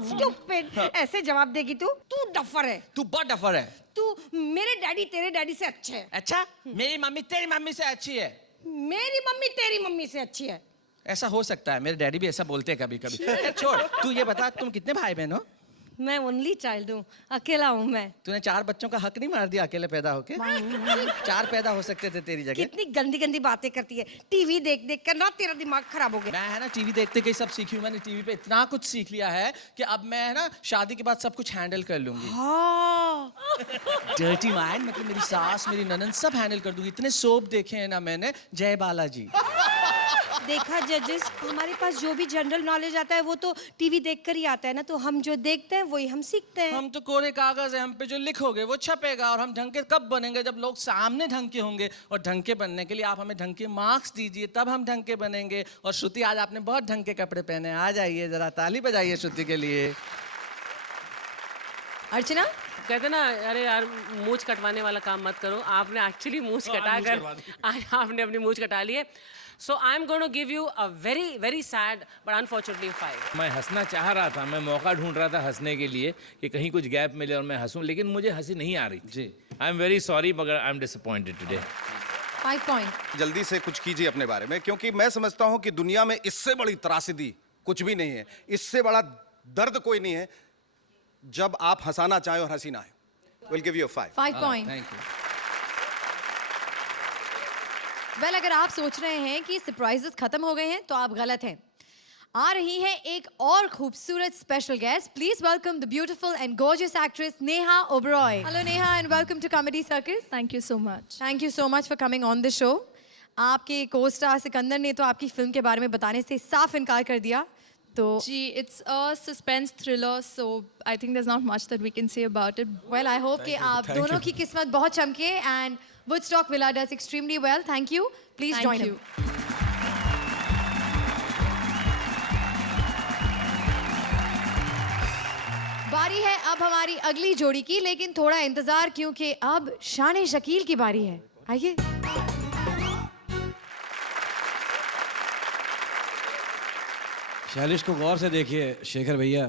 Stupid! ऐसे जवाब देगी तू? तू डफर है। तू बहुत डफर है। तू मेरे डैडी तेरे डैडी से अच्छे है। अच्छा मेरी मम्मी तेरी मम्मी से अच्छी है। मेरी मम्मी तेरी मम्मी से अच्छी है। ऐसा हो सकता है, मेरे डैडी भी ऐसा बोलते हैं कभी कभी। छोड़, तू ये बता तुम कितने भाई बहन हो? मैं ओनली चाइल्ड हूँ, अकेला हूँ मैं। तूने 4 बच्चों का हक नहीं मार दिया अकेले पैदा होके? 4 पैदा हो सकते थे तेरी जगह। कितनी गंदी गंदी बातें करती है। टीवी देख देख कर ना तेरा दिमाग खराब हो गया। मैं है ना टीवी देखते के सब सीखी हूँ, मैंने टीवी पे इतना कुछ सीख लिया है कि अब मैं है ना शादी के बाद सब कुछ हैंडल कर लूंगी। हाँ। डर्टी माइंड मतलब मेरी सास मेरी ननद सब हैंडल कर दूंगी। इतने सोप देखे हैं ना मैंने, जय बालाजी। देखा जजेस, हमारे पास जो भी जनरल नॉलेज आता है वो तो टीवी देखकर ही आता है ना, तो हम जो देखते हैं वही हम सीखते हैं। हम तो कोरे कागज है, हम पे जो लिखोगे वो छपेगा। और हम ढंग के कब बनेंगे? जब लोग सामने ढंग के होंगे। और ढंग के बनने के लिए आप हमें ढंग के मार्क्स दीजिए, तब हम ढंग के बनेंगे। और श्रुति आज आपने बहुत ढंग के कपड़े पहने हैं, आ जाइए जरा ताली बजाइए श्रुति के लिए। अर्चना कहते ना अरे यार मूंछ कटवाने वाला काम मत करो, आपने एक्चुअली मूंछ कटा कर आज आपने अपनी मूंछ कटा ली है। So I'm going to give you a very very sad but unfortunately 5. मैं हंसना चाह रहा था, मैं मौका ढूंढ रहा था हंसने के लिए कि कहीं कुछ गैप मिले और मैं हंसूं, लेकिन मुझे हंसी नहीं आ रही जी। आई एम वेरी सॉरी मगर आई एम डिसअपॉइंटेड टुडे। 5 पॉइंट। जल्दी से कुछ कीजिए अपने बारे में, क्योंकि मैं समझता हूं कि दुनिया में इससे बड़ी त्रासदी कुछ भी नहीं है, इससे बड़ा दर्द कोई नहीं है जब आप हंसाना चाहें और हंसी ना आए। We'll give you a 5. 5 point. Thank you. Well अगर आप सोच रहे हैं कि सरप्राइजेस खत्म हो गए हैं तो आप गलत हैं। आ रही है एक और खूबसूरत special guest. Please welcome the beautiful and gorgeous actress Neha Oberoi. Hello Neha and welcome to Comedy Circus. Thank you so much. Thank you so much for coming on the show. आपके को स्टार सिकंदर ने तो आपकी फिल्म के बारे में बताने से साफ इनकार कर दिया। तो जी it's a suspense thriller, so I think there is not much that we can say about it. Well I hope कि आप दोनों की किस्मत बहुत चमके and Woodstock Villa does extremely well. Thank you. Please join him. बारी है अब हमारी अगली जोड़ी की, लेकिन थोड़ा इंतजार क्योंकि अब शान शकील की बारी है। आइए। शैलिश को गौर से देखिए शेखर भैया,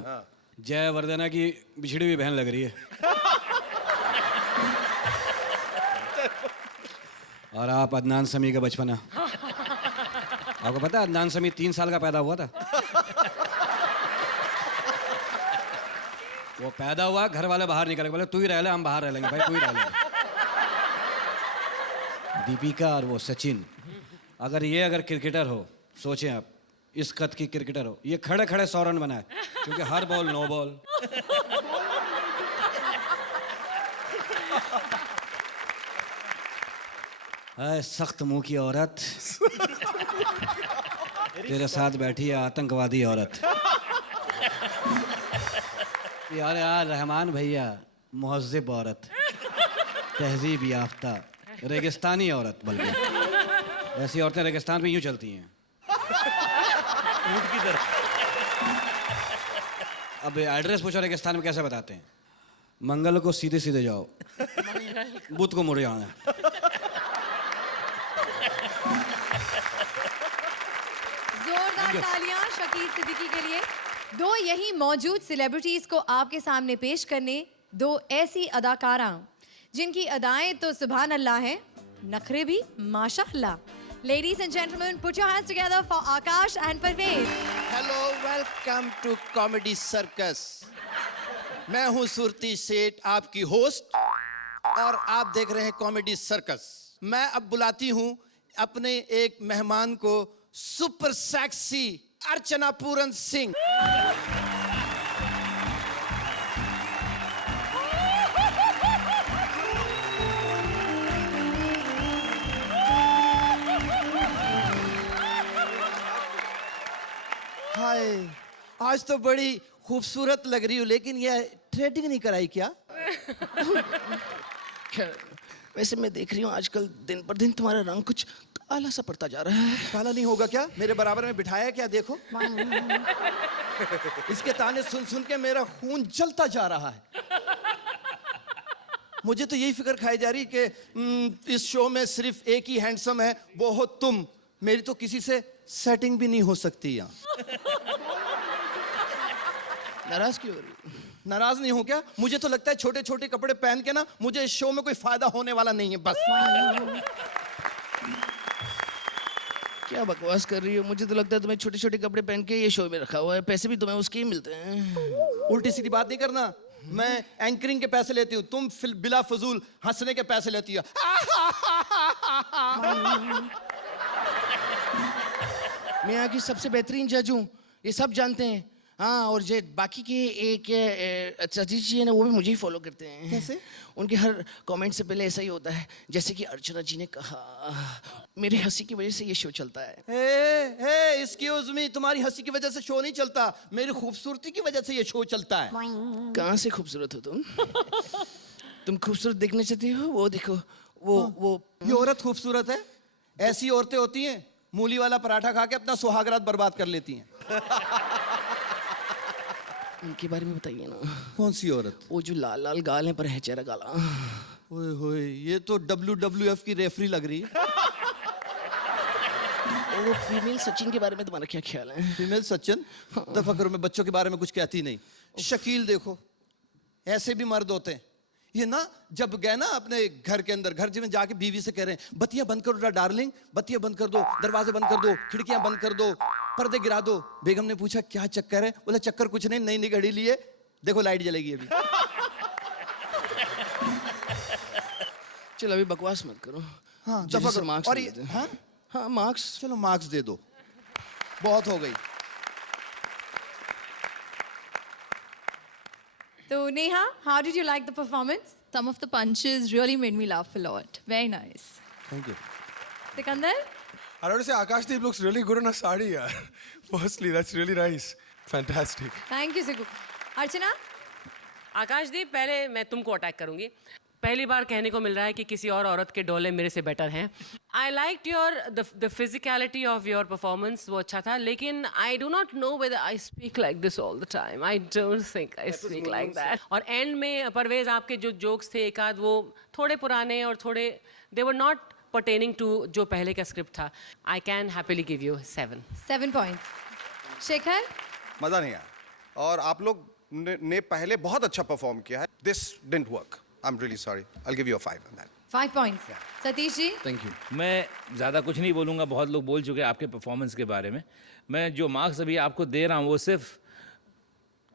जय वर्धना की बिछड़ी हुई बहन लग रही है। और आप अदनान समी का बचपना। आपको पता है अदनान समी 3 साल का पैदा हुआ था। वो पैदा हुआ, घर वाले बाहर निकल गए, बोले तू ही रह ले, हम बाहर रह लेंगे। भाई तू ही रह ले। दीपिका और वो सचिन, अगर क्रिकेटर हो, सोचें आप इस कद की क्रिकेटर हो, ये खड़े खड़े 100 रन बनाए, क्योंकि हर बॉल नो बॉल। सख्त मुंह की औरत, तेरे साथ बैठी है आतंकवादी औरत। यार यार रहमान भैया मुहज्जिब औरत, तहजीब याफ्ता रेगिस्तानी औरत। बल्कि ऐसी औरतें रेगिस्तान में यूं चलती हैं। अब एड्रेस पूछो रेगिस्तान में कैसे बताते हैं? मंगल को सीधे सीधे जाओ, बुध को मुड़ जाना। जोरदार तालियां शकील सिद्दीकी के लिए। 2 यही मौजूद सेलिब्रिटीज को आपके सामने पेश करने, 2 ऐसी अदाकारा जिनकी अदाएं तो सुभान अल्लाह हैं, नखरे भी माशाअल्लाह। Ladies and gentlemen, put your hands together for Akash and Parvez. Hello, welcome to Comedy Circus. मैं हूं सुरती सेठ, आपकी होस्ट, और आप देख रहे हैं कॉमेडी सर्कस। मैं अब बुलाती हूं अपने एक मेहमान को, सुपर सेक्सी अर्चना पूरन सिंह। हाय, आज तो बड़ी खूबसूरत लग रही हूँ, लेकिन ये थ्रेडिंग नहीं कराई क्या? खैर, वैसे मैं देख रही हूँ आजकल दिन पर दिन तुम्हारा रंग कुछ काला सा पड़ता जा रहा है। काला नहीं होगा क्या? मेरे बराबर में बिठाया है क्या? देखो। इसके ताने सुन सुन के मेरा खून जलता जा रहा है। मुझे तो यही फिक्र खाई जा रही कि इस शो में सिर्फ एक ही हैंडसम है, वो हो तुम। मेरी तो किसी से सेटिंग भी नहीं हो सकती यहाँ। नाराज क्यों हो रही? नाराज नहीं हूं क्या? मुझे तो लगता है छोटे छोटे कपड़े पहन के ना मुझे इस शो में कोई फायदा होने वाला नहीं है, बस। क्या बकवास कर रही हो? मुझे तो लगता है तुम्हें छोटे छोटे कपड़े पहन के ये शो में रखा हुआ है, पैसे भी तुम्हें उसके ही मिलते हैं। उल्टी सीधी बात नहीं करना। मैं एंकरिंग के पैसे लेती हूँ, तुम बिला फजूल हंसने के पैसे लेती हो। मैं यहाँ की सबसे बेहतरीन जज हूँ, ये सब जानते हैं। हाँ, और जो बाकी के एक सतीश जी है ना, वो भी मुझे ही फॉलो करते हैं। कैसे? उनके हर कमेंट से पहले ऐसा ही होता है, जैसे कि अर्चना जी ने कहा, मेरी हंसी की वजह से ये शो चलता है। हे, एक्सक्यूज मी, तुम्हारी हंसी की वजह से शो नहीं चलता, मेरी खूबसूरती की वजह से ये शो चलता है। कहाँ से खूबसूरत हो तुम? तुम खूबसूरत देखना चाहती हो? वो देखो, वो ये औरत खूबसूरत है। ऐसी औरतें होती हैं, मूली वाला पराठा खा के अपना सुहागरात बर्बाद कर लेती हैं। उनके बारे में बताइए ना। कौन सी औरत? वो जो लाल लाल गाल है पर है चेहरा काला। ओए होए, ये तो WWF की रेफरी लग रही है। और वो फीमेल सचिन के बारे में तुम्हारा क्या ख्याल है? फीमेल सचिन? दफा करो, मैं बच्चों के बारे में कुछ कहती नहीं। शकील देखो, ऐसे भी मर्द होते हैं। ये ना जब गए ना अपने घर के अंदर, घर में जाके बीवी से कह रहे हैं, बत्तियां बंद करो डार्लिंग, बत्तियां बंद कर दो, दरवाजे बंद कर दो, खिड़कियां बंद कर दो, पर्दे गिरा दो। बेगम ने पूछा क्या चक्कर है? बोला चक्कर कुछ नहीं, नई नई घड़ी लिए, देखो लाइट जलेगी अभी। चलो अभी बकवास मत करो। हाँ, दफा करो। मार्क्स और ये, हाँ हाँ मार्क्स, चलो मार्क्स दे दो, बहुत हो गई। So Neha, how did you like the performance? Some of the punches really made me laugh a lot. Very nice. Thank you. Sikandar? I want to say Akashdeep looks really good in a sari, yaar. Firstly, that's really nice. Fantastic. Thank you, Siku. Archana? आकाशदीप, पहले मैं तुमको attack करूंगी। पहली बार कहने को मिल रहा है कि किसी और औरत के डोले मेरे से बेटर हैं। I like your the physicality of your performance, वो अच्छा था, लेकिन I do not know whether I speak like this all the time. I don't think I speak like that. और एंड में परवेज आपके जो जोक्स थे, एक आध वो थोड़े पुराने और थोड़े, दे वर नॉट पर्टेनिंग टू जो पहले का स्क्रिप्ट था। I can happily give you 7 points. Shekhar? मज़ा नहीं आया, और आप लोग ने पहले बहुत अच्छा परफॉर्म किया है। This didn't work. I am really sorry. I will give you 5 on that. 5 points. Satish ji? Thank you. मैं ज़्यादा कुछ नहीं बोलूँगा, बहुत लोग बोल चुके हैं आपके परफॉर्मेंस के बारे में। मैं जो मार्क्स अभी आपको दे रहा हूँ वो सिर्फ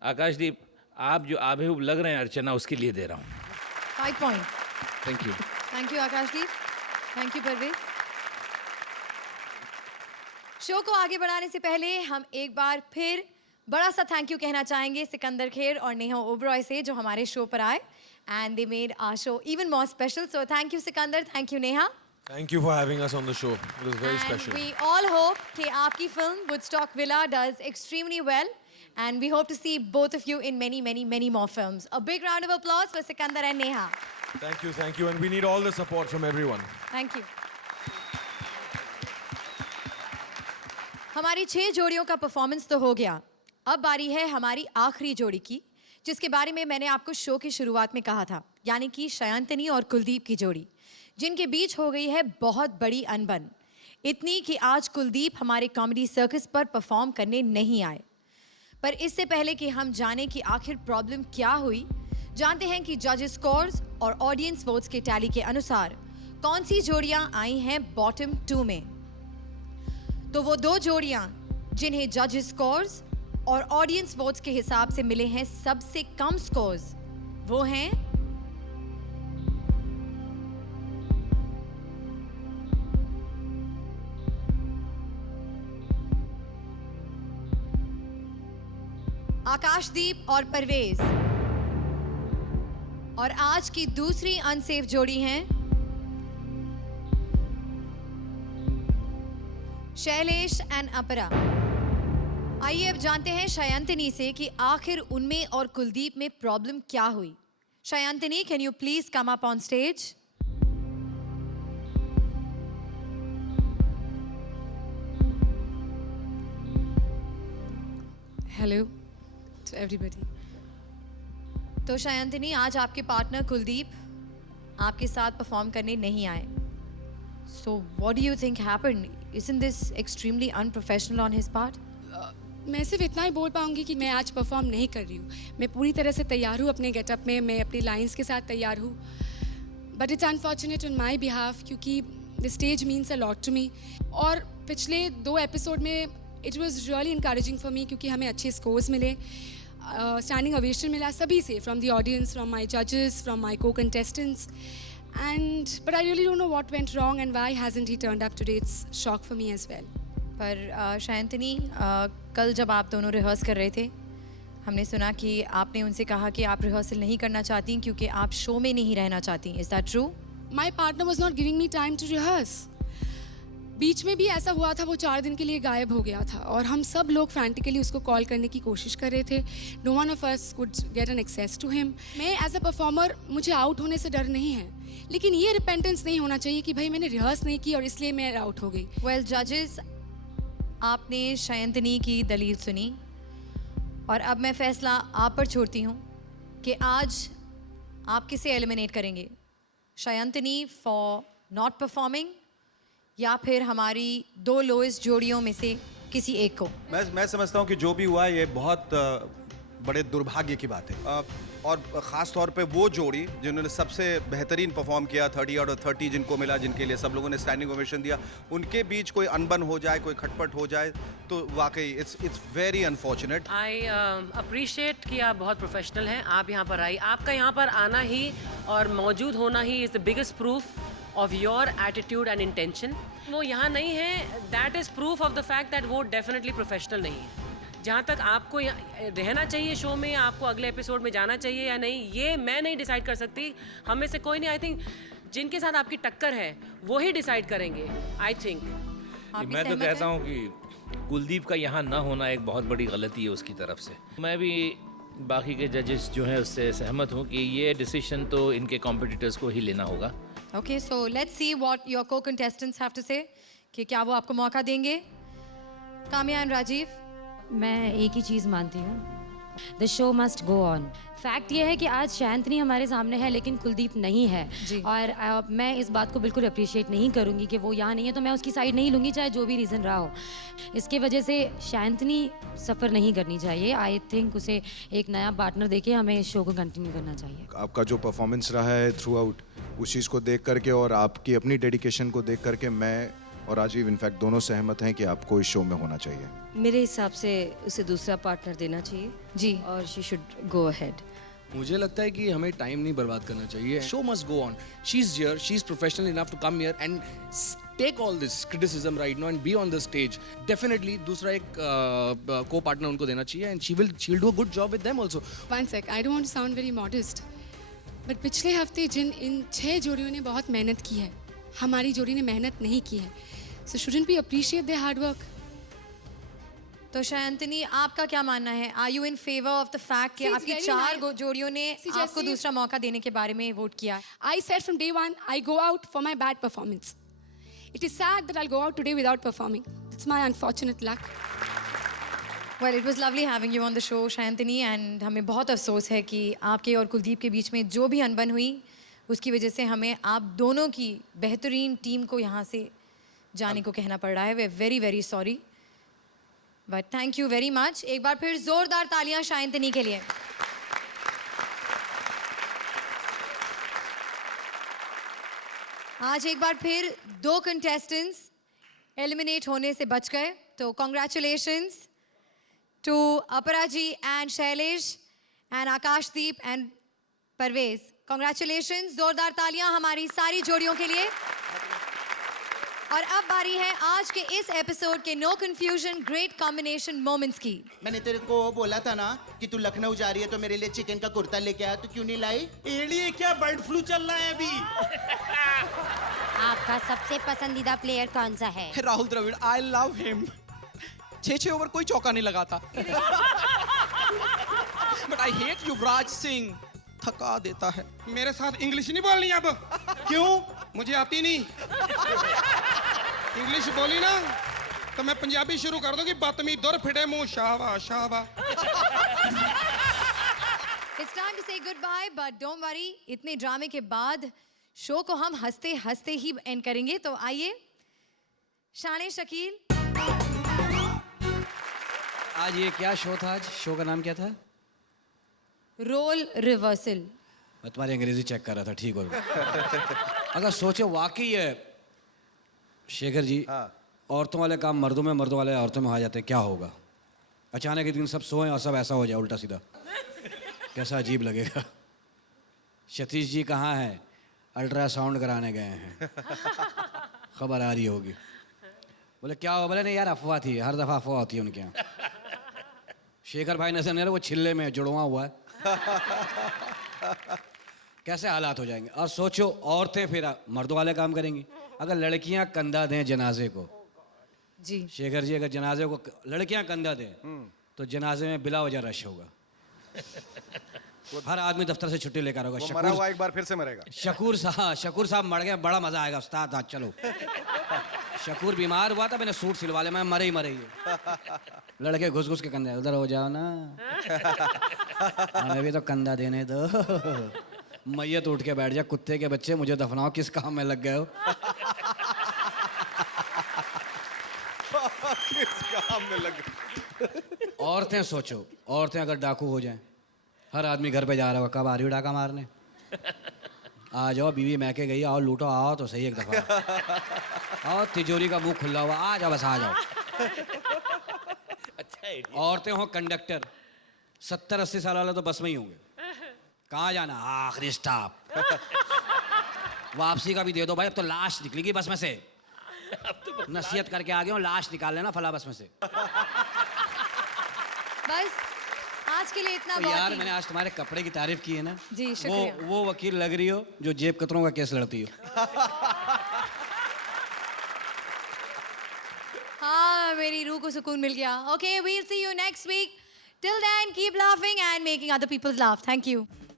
आकाशदीप, आप जो आबेहूब लग रहे हैं अर्चना, उसके लिए दे रहा हूँ। 5 points. Thank you. Thank you Akashdeep. Thank you Parvez. Show को आगे बढ़ाने से पहले हम एक बार फिर बड़ा सा थैंक यू कहना चाहेंगे सिकंदर खेर और नेहा ओबरॉय से, जो हमारे शो पर आए and they made our show even more special. So thank you Sikandar, thank you Neha. Thank you for having us on the show. It was very And special. we all hope कि आपकी film Woodstock Villa does extremely well, and we hope to see both of you in many, many, many more films. A big round of applause for Sikandar and Neha. Thank you, and we need all the support from everyone. Thank you. हमारी 6 जोड़ियों का performance तो हो गया, अब बारी है हमारी आखिरी जोड़ी की, जिसके बारे में मैंने आपको शो की शुरुआत में कहा था, यानी कि शयंतनी और कुलदीप की जोड़ी, जिनके बीच हो गई है बहुत बड़ी अनबन। इतनी कि आज कुलदीप हमारे कॉमेडी सर्कस पर परफॉर्म करने नहीं आए। पर इससे पहले कि हम जाने कि आखिर प्रॉब्लम क्या हुई, जानते हैं कि जजेस स्कोर्स और ऑडियंस वोट्स के टैली के अनुसार कौन सी जोड़ियां आई हैं बॉटम 2 में। तो वो 2 जोड़ियां जिन्हें जजेस स्कोर्स और ऑडियंस वोट्स के हिसाब से मिले हैं सबसे कम स्कोर्स, वो हैं आकाशदीप और परवेज। और आज की दूसरी अनसेफ जोड़ी हैं शैलेश एंड अपरा। आइए अब जानते हैं शयंतनी से कि आखिर उनमें और कुलदीप में प्रॉब्लम क्या हुई। Shayantani, can you please come up on stage? Hello to everybody. तो शयंतनी, आज आपके पार्टनर कुलदीप आपके साथ परफॉर्म करने नहीं आए। So what do you think happened? Isn't this extremely unprofessional on his part? मैं सिर्फ इतना ही बोल पाऊंगी कि मैं आज परफॉर्म नहीं कर रही हूँ। मैं पूरी तरह से तैयार हूँ अपने गेटअप में, मैं अपनी लाइंस के साथ तैयार हूँ। But it's unfortunate on my behalf क्योंकि the stage means a lot to me. और पिछले 2 एपिसोड में it was really encouraging for me क्योंकि हमें अच्छे स्कोर्स मिले, स्टैंडिंग ओवेशन मिला सभी से, from the audience, from my जजेस, from my co contestants. And but I really don't know what went wrong and why hasn't he turned up today. It's shock for me as well. पर शयंतनी, कल जब आप दोनों rehearse कर रहे थे, हमने सुना कि आपने उनसे कहा कि आप रिहर्सल नहीं करना चाहती क्योंकि आप शो में नहीं रहना चाहती। Is that true? My partner was not giving me time to rehearse. बीच में भी ऐसा हुआ था, वो 4 दिन के लिए गायब हो गया था और हम सब लोग फ्रैंटिकली उसको कॉल करने की कोशिश कर रहे थे। No one of us could get an access to him. मैं एज अ परफॉर्मर, मुझे आउट होने से डर नहीं है, लेकिन ये रिपेंटेंस नहीं होना चाहिए कि भाई मैंने रिहर्स नहीं की और इसलिए मैं आउट हो गई। वेल जजेस, आपने शयंतनी की दलील सुनी और अब मैं फैसला आप पर छोड़ती हूँ कि आज आप किसे एलिमिनेट करेंगे, शयंतनी फॉर नॉट परफॉर्मिंग या फिर हमारी 2 लोएस्ट जोड़ियों में से किसी एक को? मैं समझता हूँ कि जो भी हुआ ये बहुत बड़े दुर्भाग्य की बात है, और ख़ास तौर पे वो जोड़ी जिन्होंने सबसे बेहतरीन परफॉर्म किया, 30 आउट ऑफ 30 जिनको मिला, जिनके लिए सब लोगों ने स्टैंडिंग ओवेशन दिया, उनके बीच कोई अनबन हो जाए, कोई खटपट हो जाए तो वाकई it's very unfortunate. I appreciate कि आप बहुत प्रोफेशनल हैं। आप यहाँ पर आई, आपका यहाँ पर आना ही और मौजूद होना he is the biggest proof of your attitude and intention. वो यहाँ नहीं है, that is proof of the fact that वो डेफिनेटली प्रोफेशनल नहीं है। जहाँ तक आपको रहना चाहिए शो में, आपको अगले एपिसोड में जाना चाहिए या नहीं, ये मैं नहीं डिसाइड कर सकती। हम में से कोई नहीं। आई थिंक जिनके साथ आपकी टक्कर है वो ही डिसाइड करेंगे। आई थिंक मैं तो कहता हूँ कि कुलदीप का यहाँ ना होना एक बहुत बड़ी गलती है उसकी तरफ से। मैं भी बाकी के जजेस जो हैं उससे सहमत हूँ कि ये डिसीजन तो इनके कॉम्पिटिटर्स को ही लेना होगा। Okay, so let's see what your को कंटेस्टेंट्स हैव टू से कि क्या वो आपको मौका देंगे। काम्या एंड राजीव। मैं एक ही चीज़ मानती हूँ, the show must go on. Fact ये है कि आज शयंतनी हमारे सामने है लेकिन कुलदीप नहीं है जी। और मैं इस बात को बिल्कुल अप्रिशिएट नहीं करूँगी कि वो यहाँ नहीं है, तो मैं उसकी साइड नहीं लूँगी चाहे जो भी रीज़न रहा हो। इसके वजह से शयंतनी सफ़र नहीं करनी चाहिए। आई थिंक उसे एक नया पार्टनर देके हमें इस शो को कंटिन्यू करना चाहिए। आपका जो परफॉर्मेंस रहा है थ्रू आउट, उस चीज़ को देख करके और आपकी अपनी डेडिकेशन को देख करके मैं और राजीव इनफैक्ट दोनों सहमत हैं कि आपको इस शो में होना चाहिए। मेरे हिसाब से उसे दूसरा पार्टनर देना चाहिए जी, और शी शुड गो अहेड। मुझे लगता है कि हमें टाइम नहीं बर्बाद करना चाहिए। Show must go on. She is here, she is professional enough to come here and take all this criticism right now and be on the stage. Definitely दूसरा एक को पार्टनर उनको देना चाहिए and she will do a good job with them also. One sec, I don't want to sound very modest, but पिछले हफ्ते इन 6 जोड़ियों ने बहुत मेहनत की है, हमारी जोड़ी ने मेहनत नहीं की है। So shouldn't we appreciate their hard work? तो शयंतनी, आपका क्या मानना है? Are you in favor of the fact कि आपकी 4 जोड़ियों ने आपको दूसरा मौका देने के बारे में वोट किया? I said from day one, I go out for my bad performance. It is sad that I'll go out today without performing. It's my unfortunate luck. Well, it was lovely having you on the show, शयंतनी, and हमें बहुत अफसोस है कि आपके और कुलदीप के बीच में जो भी अनबन हुई उसकी वजह से हमें आप दोनों की बेहतरीन टीम को यहाँ से जाने को कहना पड़ रहा है। We very very sorry, but thank you very much. एक बार फिर जोरदार तालियां शयंतनी के लिए। आज एक बार फिर 2 कंटेस्टेंट्स एलिमिनेट होने से बच गए, तो congratulations to Apara ji and Shailesh and Akashdeep and Parvez. Congratulations, जोरदार तालियां हमारी सारी जोड़ियों के लिए। और अब बारी है आज के इस एपिसोड के no confusion great combination moments की। मैंने तेरे को बोला था ना कि तू लखनऊ जा रही है तो मेरे लिए चिकन का कुर्ता लेके आया, तो क्यों नहीं लाई? एड़िए क्या बर्ड फ्लू चल रहा है अभी? आपका सबसे पसंदीदा प्लेयर कौन सा है? Rahul Dravid, I love him. 6 over कोई चौका नहीं लगाता। But I hate Yuvraj Singh, थका देता है। मेरे साथ इंग्लिश नहीं बोलनी अब। क्यों? मुझे आती नहीं। इंग्लिश बोली ना तो मैं पंजाबी शुरू कर दूंगी। बदतमीज दुर फिटे मुंह शाहबा शाहबा। It's time to say goodbye, but don't worry, इतने ड्रामे के बाद शो को हम हंसते हंसते ही एंड करेंगे। तो आइए, शान शकील। आज ये क्या शो था? आज शो का नाम क्या था? Role reversal. मैं तुम्हारी अंग्रेजी चेक कर रहा था, ठीक हो गया। अगर सोचो वाकई है शेखर जी, औरतों वाले काम मर्दों में, मर्दों वाले औरतों में आ जाते, क्या होगा? अचानक एक दिन सब सोए और सब ऐसा हो जाए उल्टा सीधा, कैसा अजीब लगेगा। सतीश जी कहाँ हैं? अल्ट्रासाउंड कराने गए हैं, खबर आ रही होगी। बोले क्या हो? बोले नहीं यार अफवाह थी, हर दफ़ा अफवाह होती है उनके यहाँ। शेखर भाई नजर नहीं आ रहा, वो छिल्ले में जुड़वा हुआ है। कैसे हालात हो जाएंगे। और सोचो औरतें फिर मर्दों वाले काम करेंगी। अगर लड़कियां कंधा दें जनाजे को, जी शेखर जी, अगर जनाजे को लड़कियां कंधा दें तो जनाजे में बिला वजह रश होगा। हर आदमी दफ्तर से छुट्टी लेकर होगा। वो मरा हुआ एक बार फिर से मरेगा। शकूर साहब मर गए, बड़ा मजा आएगा उस्ताद। आज चलो। शकूर बीमार हुआ था, मैंने सूट सिलवा लिया, मैं मरे ही लड़के घुस घुस के कंधे, उधर हो जाओ ना, हमें भी तो कंधा देने दो। मैयत उठ के बैठ जा, कुत्ते के बच्चे, मुझे दफनाओ, किस काम में लग गए हो? किस काम में लग गए? औरतें सोचो, औरतें अगर डाकू हो जाएं, हर आदमी घर पे जा रहा होगा, कब आ रही हो डाका मारने? आ जाओ, बीवी मैके गई, आओ लूटो, आओ तो सही एक दफा। आओ, तिजोरी का मुंह खुला हुआ, आ जाओ, बस आ जाओ। औरतें हो कंडक्टर, 70-80 साल वाले तो बस में ही होंगे। कहाँ जाना? आखिरी स्टॉप। वापसी का भी दे दो भाई, अब तो लाश निकलेगी बस में से। नसीहत करके आ गए हो, लाश निकाल लेना फला बस में से। बस आज के लिए इतना तो बहुत यार ही। मैंने आज तुम्हारे कपड़े की तारीफ की है ना। जी शुक्रिया। वो वकील लग रही हो जो जेब कतरों का केस लड़ती हो। हाँ, मेरी रूह को सुकून मिल गया। Okay, we'll see you next week. Till then, keep laughing and making other people laugh. Thank you.